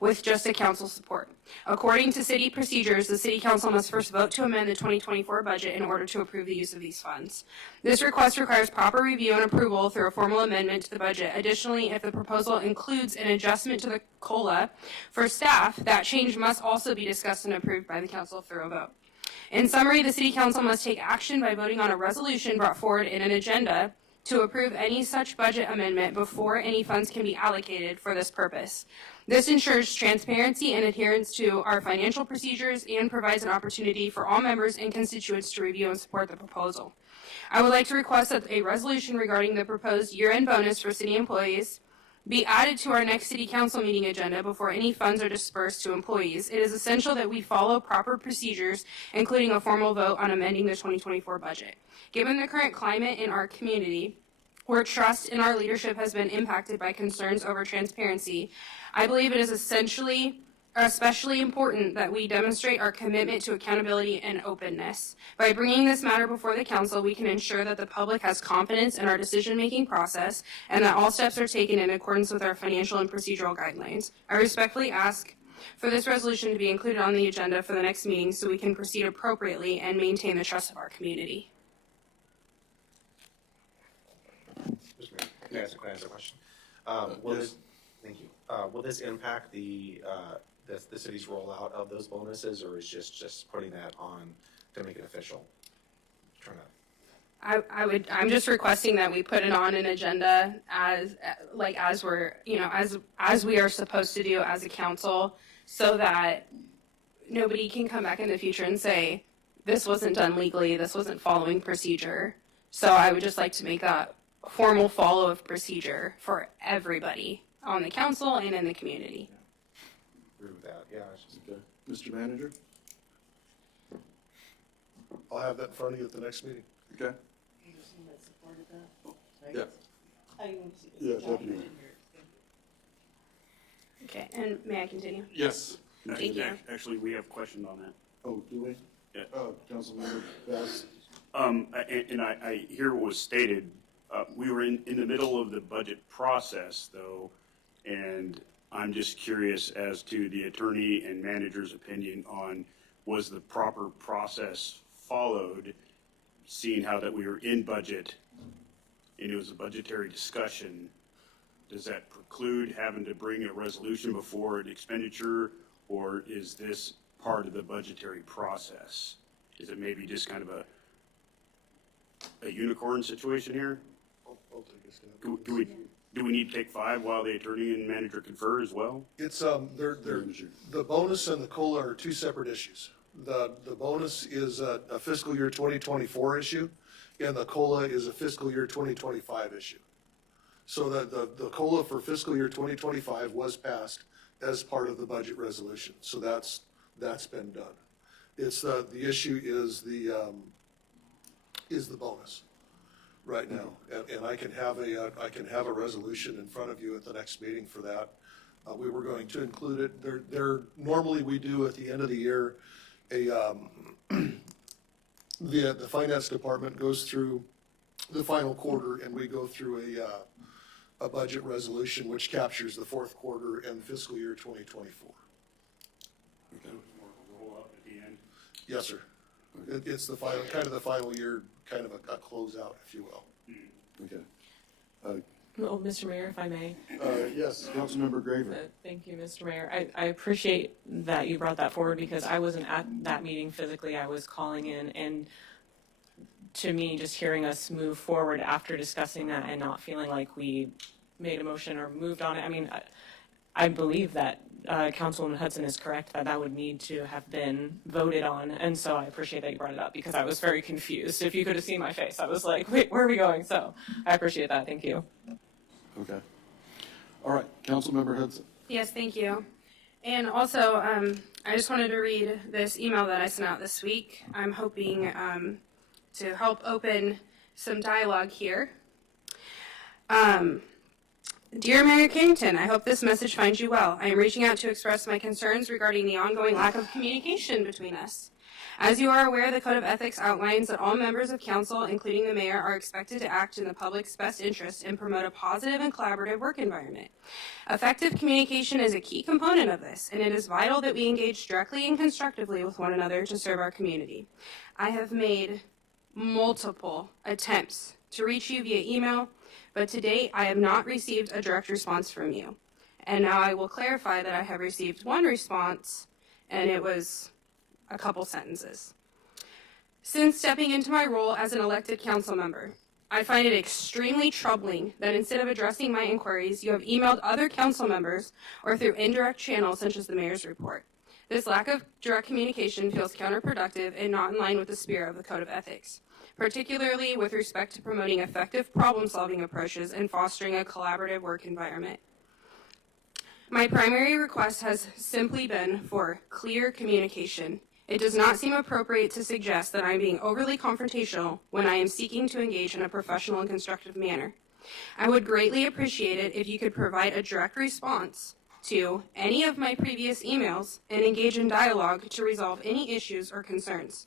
with just a council support. According to city procedures, the city council must first vote to amend the 2024 budget in order to approve the use of these funds. This request requires proper review and approval through a formal amendment to the budget. Additionally, if the proposal includes an adjustment to the COLA for staff, that change must also be discussed and approved by the council through a vote. In summary, the city council must take action by voting on a resolution brought forward in an agenda to approve any such budget amendment before any funds can be allocated for this purpose. This ensures transparency and adherence to our financial procedures and provides an opportunity for all members and constituents to review and support the proposal. I would like to request that a resolution regarding the proposed year-end bonus for city employees be added to our next city council meeting agenda before any funds are dispersed to employees. It is essential that we follow proper procedures, including a formal vote on amending the 2024 budget. Given the current climate in our community, where trust in our leadership has been impacted by concerns over transparency, I believe it is essentially especially important that we demonstrate our commitment to accountability and openness. By bringing this matter before the council, we can ensure that the public has confidence in our decision-making process and that all steps are taken in accordance with our financial and procedural guidelines. I respectfully ask for this resolution to be included on the agenda for the next meeting so we can proceed appropriately and maintain the trust of our community. Mr. Mayor, can I ask a question? Thank you. Will this impact the city's rollout of those bonuses, or is just putting that on to make it official? I'm just requesting that we put it on an agenda as we're, as we are supposed to do as a council, so that nobody can come back in the future and say, this wasn't done legally, this wasn't following procedure. So I would just like to make that formal follow of procedure for everybody on the council and in the community. Agree with that, yeah. Okay. Mr. Manager? I'll have that in front of you at the next meeting. Okay. Yeah. Yeah, definitely. Okay, and may I continue? Yes. Thank you. Actually, we have a question on that. Oh, do we? Yeah. Councilmember Bass? And I hear what was stated. We were in the middle of the budget process, though, and I'm just curious as to the attorney and manager's opinion on, was the proper process followed, seeing how that we were in budget and it was a budgetary discussion? Does that preclude having to bring a resolution before an expenditure, or is this part of the budgetary process? Is it maybe just kind of a unicorn situation here? I'll take a stab. Do we need to take 5 while the attorney and manager confer as well? It's, the bonus and the COLA are two separate issues. The bonus is a fiscal year 2024 issue, and the COLA is a fiscal year 2025 issue. So the COLA for fiscal year 2025 was passed as part of the budget resolution. So that's been done. It's the issue is the bonus right now, and I can have a resolution in front of you at the next meeting for that. We were going to include it. Normally we do at the end of the year the finance department goes through the final quarter, and we go through a budget resolution which captures the fourth quarter and fiscal year 2024. Okay. Roll up at the end. Yes, sir. It's the final, kind of the final year, kind of a closeout, if you will. Okay. Oh, Mr. Mayor, if I may. Yes, Councilmember Graver. Thank you, Mr. Mayor. I appreciate that you brought that forward because I wasn't at that meeting physically. I was calling in, and to me, just hearing us move forward after discussing that and not feeling like we made a motion or moved on it. I mean, I believe that Councilwoman Hudson is correct that would need to have been voted on, and so I appreciate that you brought it up because I was very confused. If you could have seen my face, I was like, wait, where are we going? So I appreciate that. Thank you. Okay. All right, Councilmember Hudson. Yes, thank you. And also, I just wanted to read this email that I sent out this week. I'm hoping to help open some dialogue here. Dear Mayor Kington, I hope this message finds you well. I am reaching out to express my concerns regarding the ongoing lack of communication between us. As you are aware, the Code of Ethics outlines that all members of council, including the mayor, are expected to act in the public's best interest and promote a positive and collaborative work environment. Effective communication is a key component of this, and it is vital that we engage directly and constructively with one another to serve our community. I have made multiple attempts to reach you via email, but to date, I have not received a direct response from you. And now I will clarify that I have received one response, and it was a couple sentences. Since stepping into my role as an elected council member, I find it extremely troubling that instead of addressing my inquiries, you have emailed other council members or through indirect channels such as the mayor's report. This lack of direct communication feels counterproductive and not in line with the spirit of the Code of Ethics, particularly with respect to promoting effective problem-solving approaches and fostering a collaborative work environment. My primary request has simply been for clear communication. It does not seem appropriate to suggest that I am being overly confrontational when I am seeking to engage in a professional and constructive manner. I would greatly appreciate it if you could provide a direct response to any of my previous emails and engage in dialogue to resolve any issues or concerns.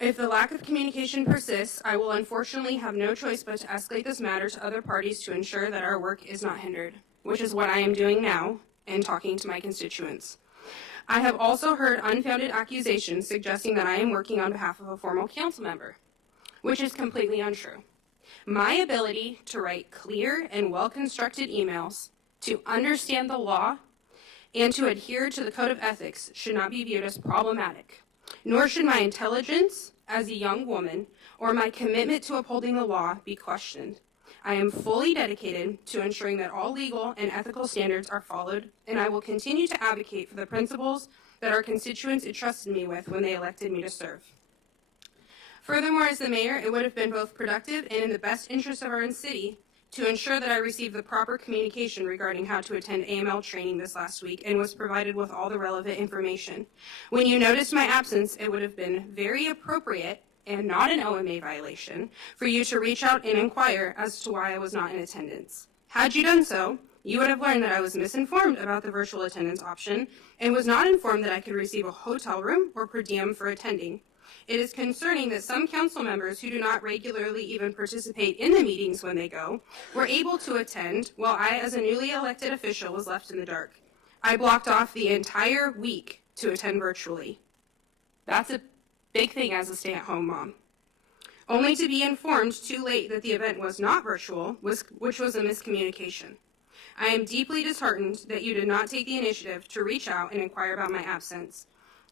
If the lack of communication persists, I will unfortunately have no choice but to escalate this matter to other parties to ensure that our work is not hindered, which is what I am doing now and talking to my constituents. I have also heard unfounded accusations suggesting that I am working on behalf of a former council member, which is completely untrue. My ability to write clear and well-constructed emails, to understand the law, and to adhere to the code of ethics should not be viewed as problematic, nor should my intelligence as a young woman or my commitment to upholding the law be questioned. I am fully dedicated to ensuring that all legal and ethical standards are followed, and I will continue to advocate for the principles that our constituents entrusted me with when they elected me to serve. Furthermore, as the mayor, it would have been both productive and in the best interest of our own city to ensure that I received the proper communication regarding how to attend AML training this last week and was provided with all the relevant information. When you noticed my absence, it would have been very appropriate and not an OMA violation for you to reach out and inquire as to why I was not in attendance. Had you done so, you would have learned that I was misinformed about the virtual attendance option and was not informed that I could receive a hotel room or per diem for attending. It is concerning that some council members who do not regularly even participate in the meetings when they go were able to attend, while I, as a newly elected official, was left in the dark. I blocked off the entire week to attend virtually. That's a big thing as a stay-at-home mom. Only to be informed too late that the event was not virtual, which was a miscommunication. I am deeply disheartened that you did not take the initiative to reach out and inquire about my absence,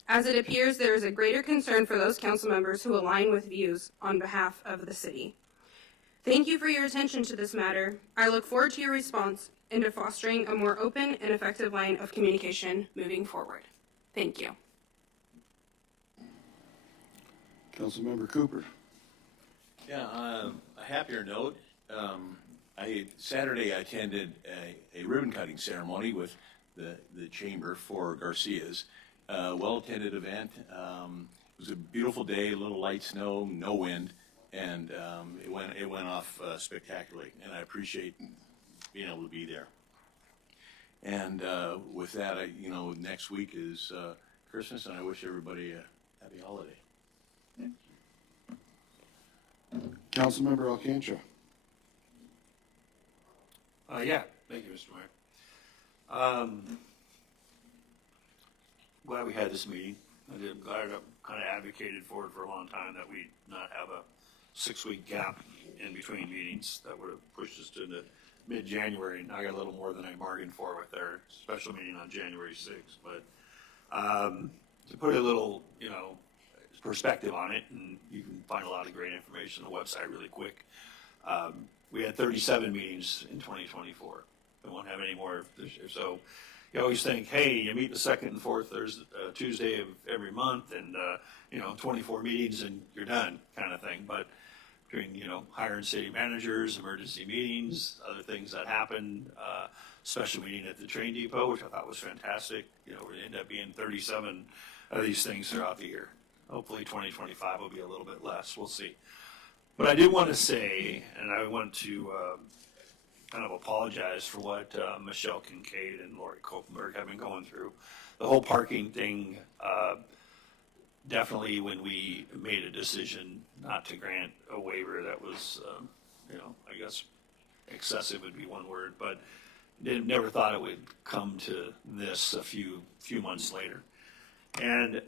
as it appears there is a greater concern for those council members who align with views on behalf of the city. Thank you for your attention to this matter. I look forward to your response and to fostering a more open and effective line of communication moving forward. Thank you. Councilmember Cooper. Yeah, a happier note. Saturday I attended a ribbon cutting ceremony with the chamber for Garcia's. Well-attended event. It was a beautiful day, a little light snow, no wind, and it went off spectacularly. And I appreciate being able to be there. And with that, next week is Christmas, and I wish everybody a happy holiday. Councilmember Alcantra. Yeah, thank you, Mr. Mayor. Glad we had this meeting. I'm glad I kind of advocated for it for a long time, that we not have a 6-week gap in between meetings. That would have pushed us to the mid-January, and I got a little more than I bargained for with our special meeting on January 6th. But to put a little, perspective on it, and you can find a lot of great information on the website really quick. We had 37 meetings in 2024. We won't have any more this year. So you always think, hey, you meet the second and fourth Tuesday of every month, and 24 meetings and you're done, kind of thing. But between hiring city managers, emergency meetings, other things that happened, special meeting at the train depot, which I thought was fantastic. We end up being 37 of these things throughout the year. Hopefully 2025 will be a little bit less. We'll see. But I did want to say, and I want to kind of apologize for what Michelle Kincaid and Lori Koppenberg have been going through. The whole parking thing, definitely when we made a decision not to grant a waiver that was, I guess excessive would be one word, but never thought it would come to this a few months later. And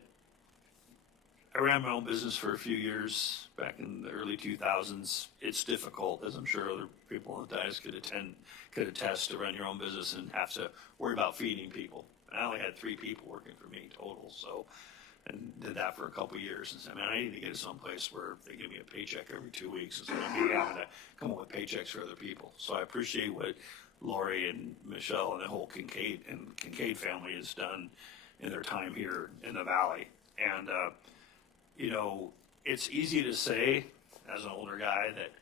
I ran my own business for a few years back in the early 2000s. It's difficult, as I'm sure other people on the dais could attest, to run your own business and have to worry about feeding people. And I only had 3 people working for me total, and did that for a couple of years. And said, man, I need to get to some place where they give me a paycheck every 2 weeks instead of me having to come up with paychecks for other people. So I appreciate what Lori and Michelle and the whole Kincaid family has done in their time here in the Valley. And it's easy to say, as an older guy, that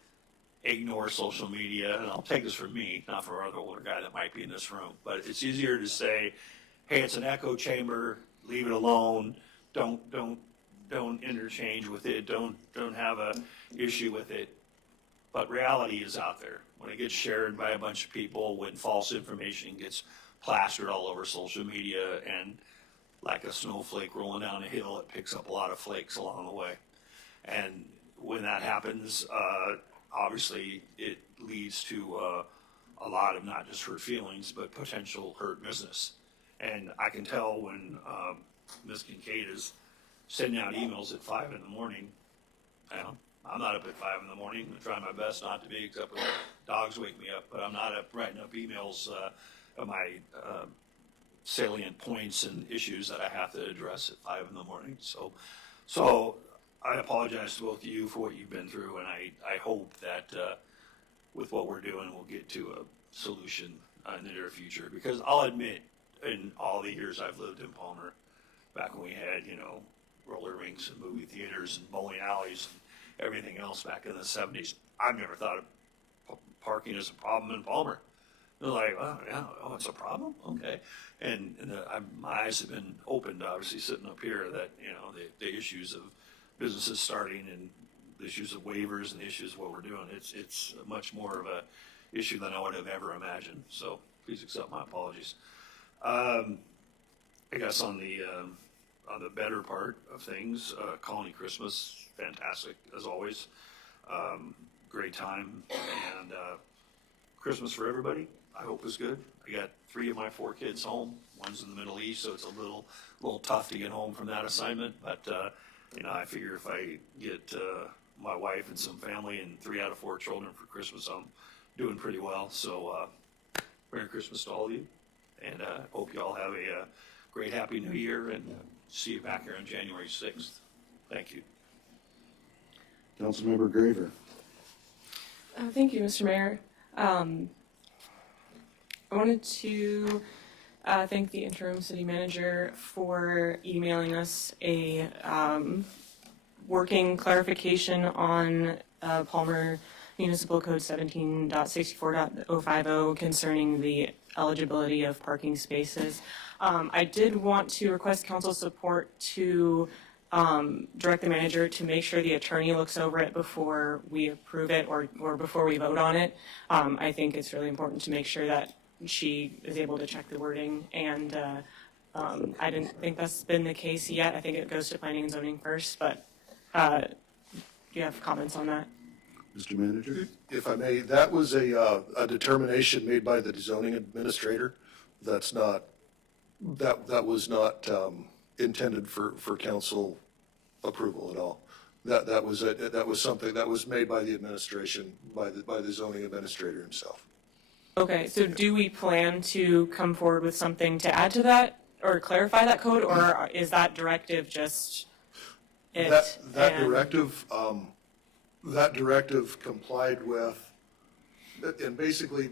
ignore social media, and I'll take this from me, not from another older guy that might be in this room, but it's easier to say, hey, it's an echo chamber, leave it alone, don't interchange with it, don't have a issue with it. But reality is out there. When it gets shared by a bunch of people, when false information gets plastered all over social media, and like a snowflake rolling down a hill, it picks up a lot of flakes along the way. And when that happens, obviously it leads to a lot of not just hurt feelings, but potential hurt business. And I can tell when Ms. Kincaid is sending out emails at 5 in the morning. I'm not up at 5 in the morning. I'm trying my best not to be, except when dogs wake me up. But I'm not up writing up emails of my salient points and issues that I have to address at 5 in the morning. So I apologize to both of you for what you've been through, and I hope that with what we're doing, we'll get to a solution in the near future. Because I'll admit, in all the years I've lived in Palmer, back when we had, roller rinks and movie theaters and bowling alleys and everything else back in the 70s, I've never thought of parking as a problem in Palmer. They're like, oh, yeah, oh, it's a problem? Okay. And my eyes have been opened, obviously, sitting up here, that, the issues of businesses starting and the issues of waivers and the issues of what we're doing, it's much more of a issue than I would have ever imagined. So please accept my apologies. I guess on the better part of things, Colony Christmas, fantastic as always. Great time, and Christmas for everybody, I hope is good. I got 3 of my 4 kids home. One's in the Middle East, so it's a little tough to get home from that assignment. But I figure if I get my wife and some family and 3 out of 4 children for Christmas, I'm doing pretty well. So Merry Christmas to all of you, and hope you all have a great Happy New Year, and see you back here on January 6th. Thank you. Councilmember Graver. Thank you, Mr. Mayor. I wanted to thank the interim city manager for emailing us a working clarification on Palmer Municipal Code 17.64.050 concerning the eligibility of parking spaces. I did want to request council support to direct the manager to make sure the attorney looks over it before we approve it or before we vote on it. I think it's really important to make sure that she is able to check the wording, and I didn't think that's been the case yet. I think it goes to planning and zoning first, but do you have comments on that? Mr. Manager? If I may, that was a determination made by the zoning administrator. That was not intended for council approval at all. That was something that was made by the administration, by the zoning administrator himself. Okay, so do we plan to come forward with something to add to that or clarify that code, or is that directive just it? That directive complied with, and basically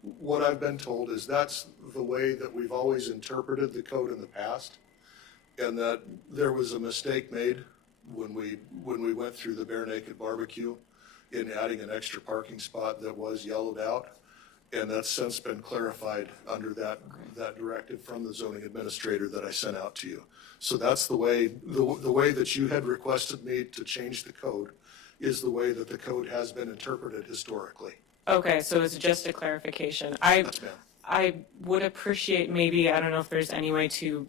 what I've been told is that's the way that we've always interpreted the code in the past, and that there was a mistake made when we went through the Bare Naked Barbecue in adding an extra parking spot that was yellowed out. And that's since been clarified under that directive from the zoning administrator that I sent out to you. So that's the way that you had requested me to change the code is the way that the code has been interpreted historically. Okay, so it's just a clarification. Yes, ma'am. I would appreciate maybe, I don't know if there's any way to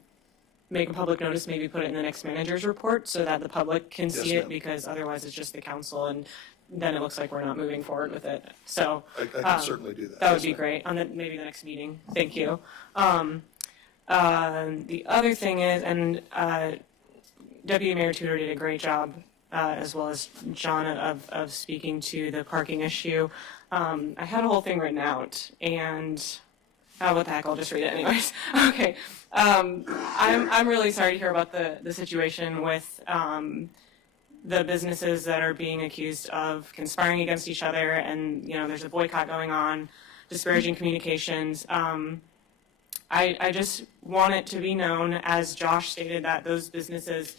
make a public notice, maybe put it in the next manager's report so that the public can see Yes, it, ma'am. because otherwise it's just the council, and then it looks like we're not moving forward with it. So I can certainly do that. That would Yes, be ma'am. great on maybe the next meeting. Thank you. The other thing is, and Deputy Mayor Tudor did a great job, as well as John, of speaking to the parking issue. I had a whole thing written out, and what the heck, I'll just read it anyways. Okay. I'm really sorry to hear about the situation with the businesses that are being accused of conspiring against each other, and there's a boycott going on, disparaging communications. I just want it to be known, as Josh stated, that those businesses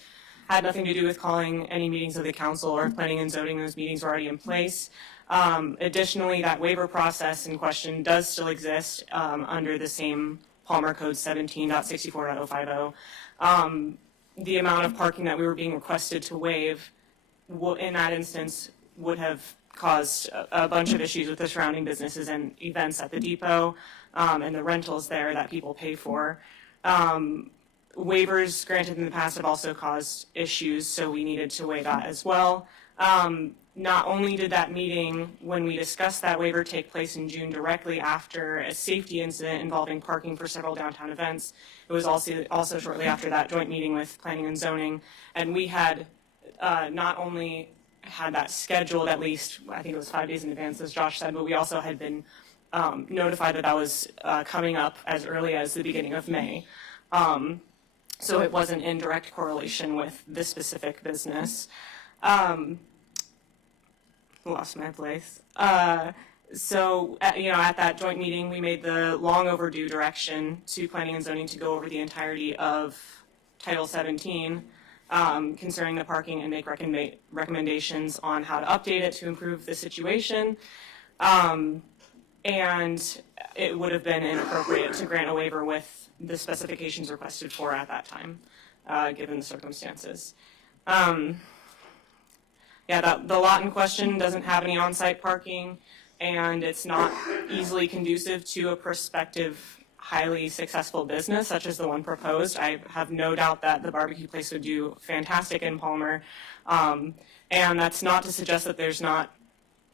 had nothing to do with calling any meetings of the council or planning and zoning. Those meetings were already in place. Additionally, that waiver process in question does still exist under the same Palmer Code 17.64.050. The amount of parking that we were being requested to waive in that instance would have caused a bunch of issues with the surrounding businesses and events at the depot. and the rentals there that people pay for. Waivers granted in the past have also caused issues, so we needed to weigh that as well. Not only did that meeting, when we discussed that waiver, take place in June directly after a safety incident involving parking for several downtown events, it was also shortly after that joint meeting with Planning and Zoning. And we had not only had that scheduled at least, I think it was 5 days in advance, as Josh said, but we also had been notified that that was coming up as early as the beginning of May. So it wasn't in direct correlation with this specific business. Lost my place. So, at that joint meeting, we made the long overdue direction to Planning and Zoning to go over the entirety of Title 17 concerning the parking and make recommendations on how to update it to improve the situation. And it would have been inappropriate to grant a waiver with the specifications requested for at that time, given the circumstances. The lot in question doesn't have any on-site parking, and it's not easily conducive to a prospective, highly successful business such as the one proposed. I have no doubt that the barbecue place would do fantastic in Palmer, and that's not to suggest that there's not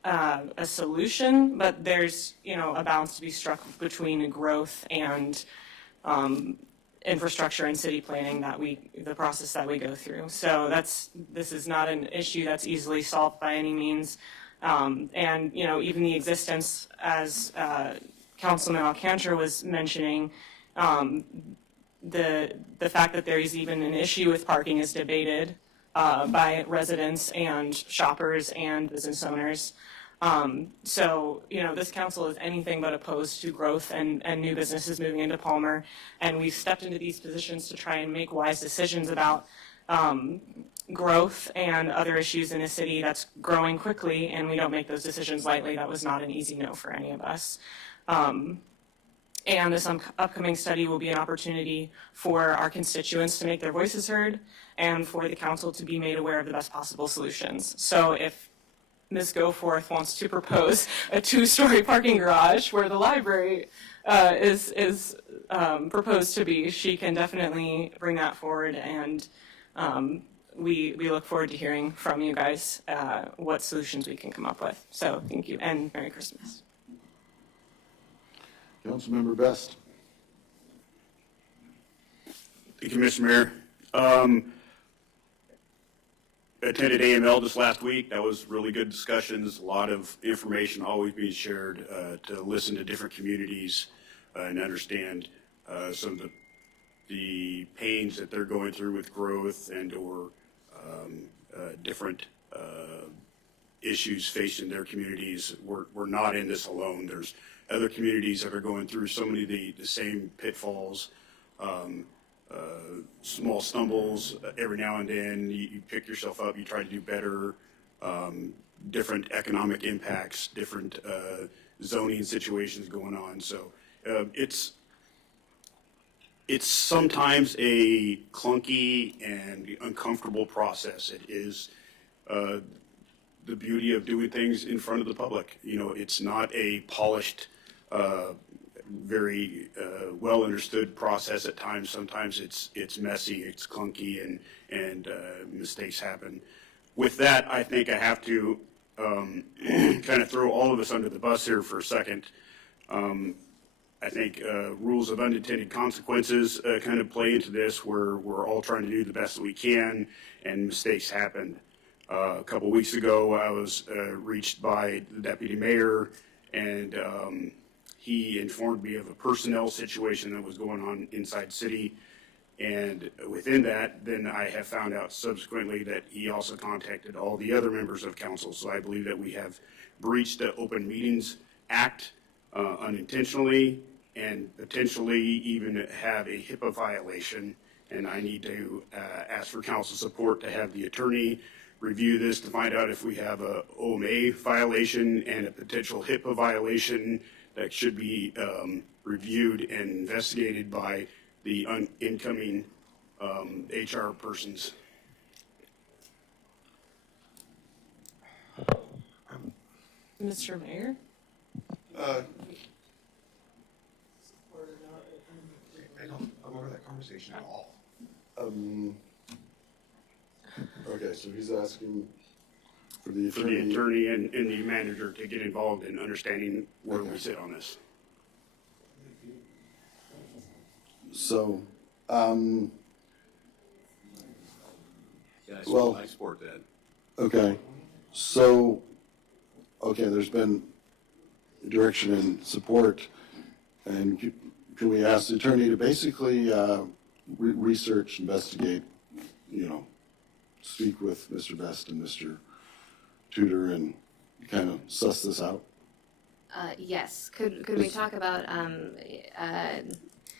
a solution, but there's a balance to be struck between growth and infrastructure and city planning the process that we go through. So this is not an issue that's easily solved by any means. And even the existence, as Councilman Alcantara was mentioning, the fact that there is even an issue with parking is debated by residents and shoppers and business owners. So, this council is anything but opposed to growth and new businesses moving into Palmer. And we've stepped into these positions to try and make wise decisions about growth and other issues in a city that's growing quickly, and we don't make those decisions lightly. That was not an easy no for any of us. And this upcoming study will be an opportunity for our constituents to make their voices heard and for the council to be made aware of the best possible solutions. So if Ms. Goforth wants to propose a 2-story parking garage where the library is proposed to be, she can definitely bring that forward, and we look forward to hearing from you guys what solutions we can come up with. So thank you, and Merry Christmas. Councilmember Best. Thank you, Mr. Mayor. Attended AML this last week. That was really good discussions, a lot of information always being shared to listen to different communities and understand some of the pains that they're going through with growth and or different issues facing their communities. We're not in this alone. There's other communities that are going through so many of the same pitfalls. Small stumbles every now and then, you pick yourself up, you try to do better, different economic impacts, different zoning situations going on. So it's sometimes a clunky and uncomfortable process. It is the beauty of doing things in front of the public. It's not a polished, very well understood process at times. Sometimes it's messy, it's clunky, and mistakes happen. With that, I think I have to kind of throw all of us under the bus here for a second. I think rules of unintended consequences kind of play into this, where we're all trying to do the best that we can, and mistakes happen. A couple weeks ago, I was reached by the deputy mayor, and he informed me of a personnel situation that was going on inside city. And within that, then I have found out subsequently that he also contacted all the other members of council. So I believe that we have breached the Open Meetings Act unintentionally, and potentially even have a HIPAA violation. And I need to ask for council support to have the attorney review this to find out if we have a OMA violation and a potential HIPAA violation that should be reviewed and investigated by the incoming HR persons. Mr. Mayor? conversation at all. Okay, so he's asking for the For the attorney. attorney and the manager to get involved in understanding where we sit on this. So, Yeah, Well- I support that. okay, so, okay, there's been direction and support, and can we ask the attorney to basically research, investigate, you know, speak with Mr. Best and Mr. Tudor and kind of suss this out? Yes, could we talk about,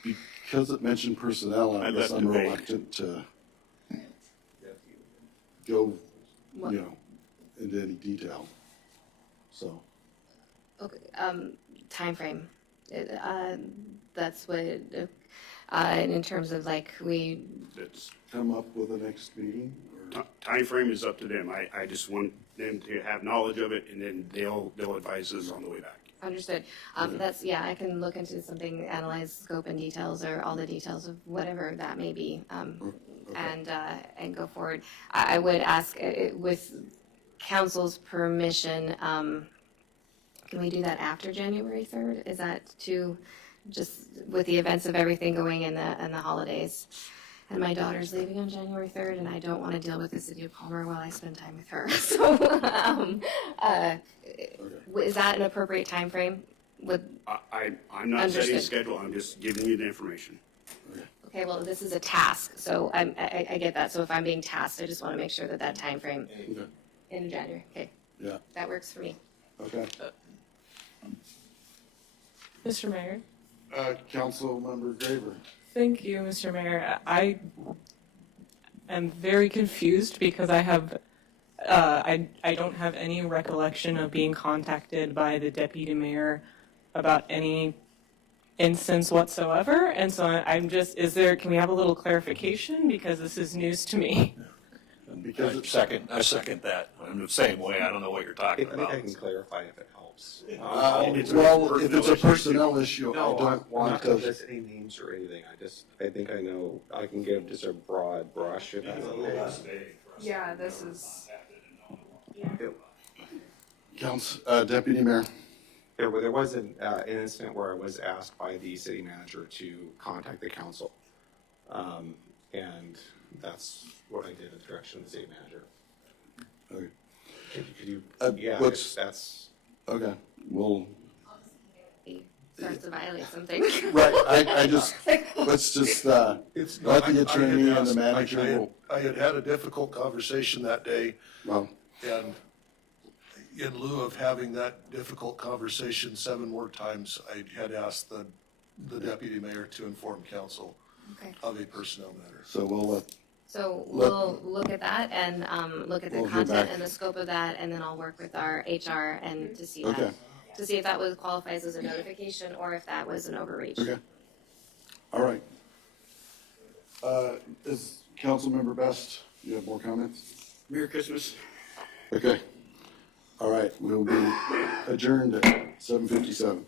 Because it mentioned personnel, I I guess left I'm it vague. reluctant to go, What? you know, into any detail. So, okay, timeframe. That's what, in terms of like, That's, come up with the next meeting? Or? timeframe is up to them. I just want them to have knowledge of it, and then they'll advise us on the way back. understood. That's, yeah, I can look into something, analyze scope and details, or all the details of whatever that may be, and go forward. I would ask, with council's permission, can we do that after January 3rd? Is that too, just with the events of everything going in the holidays? And my daughter's leaving on January 3rd, and I don't want to deal with the city of Palmer while I spend time with her. So, is that an appropriate timeframe? I'm not setting a Understood. schedule, I'm just giving you the information. Okay, well, this is a task, so I get that. So if I'm being tasked, I just want to make sure that that timeframe Okay, in January. Okay, yeah, that works for me. okay. Mr. Mayor? Councilmember Graver. Thank you, Mr. Mayor. I am very confused because I have, I don't have any recollection of being contacted by the deputy mayor about any instance whatsoever. And so I'm just, can we have a little clarification? Because this is news to me. Because I second that. I'm the same way. I don't know what you're talking I think about. I can clarify if it helps. well, if it's a personnel issue, I No, don't I'm want not gonna to. list any names or anything. I think I know, I can give just a broad brush if that's okay. Yeah, this is. Deputy Mayor. There was an incident where I was asked by the city manager to contact the council. And that's what I did at the direction of the city manager. Okay. Could you, yeah, what's- that's, Okay, well, He starts to violate something. right, I just, let's just, It's let I the had attorney and asked- the manager, I had a difficult conversation that day, well, and in lieu of having that difficult conversation 7 more times, I had asked the deputy mayor to inform council Okay. of a personnel matter. so we'll let, So we'll look at that and look at the We'll get content back. and the scope of that, and then I'll work with our HR and to see Okay. that, to see if that was qualifies as a notification or if that was an overreach. okay. All right. Is Councilmember Best, you have more comments? Merry Christmas. Okay. All right, we'll be adjourned at 7:57.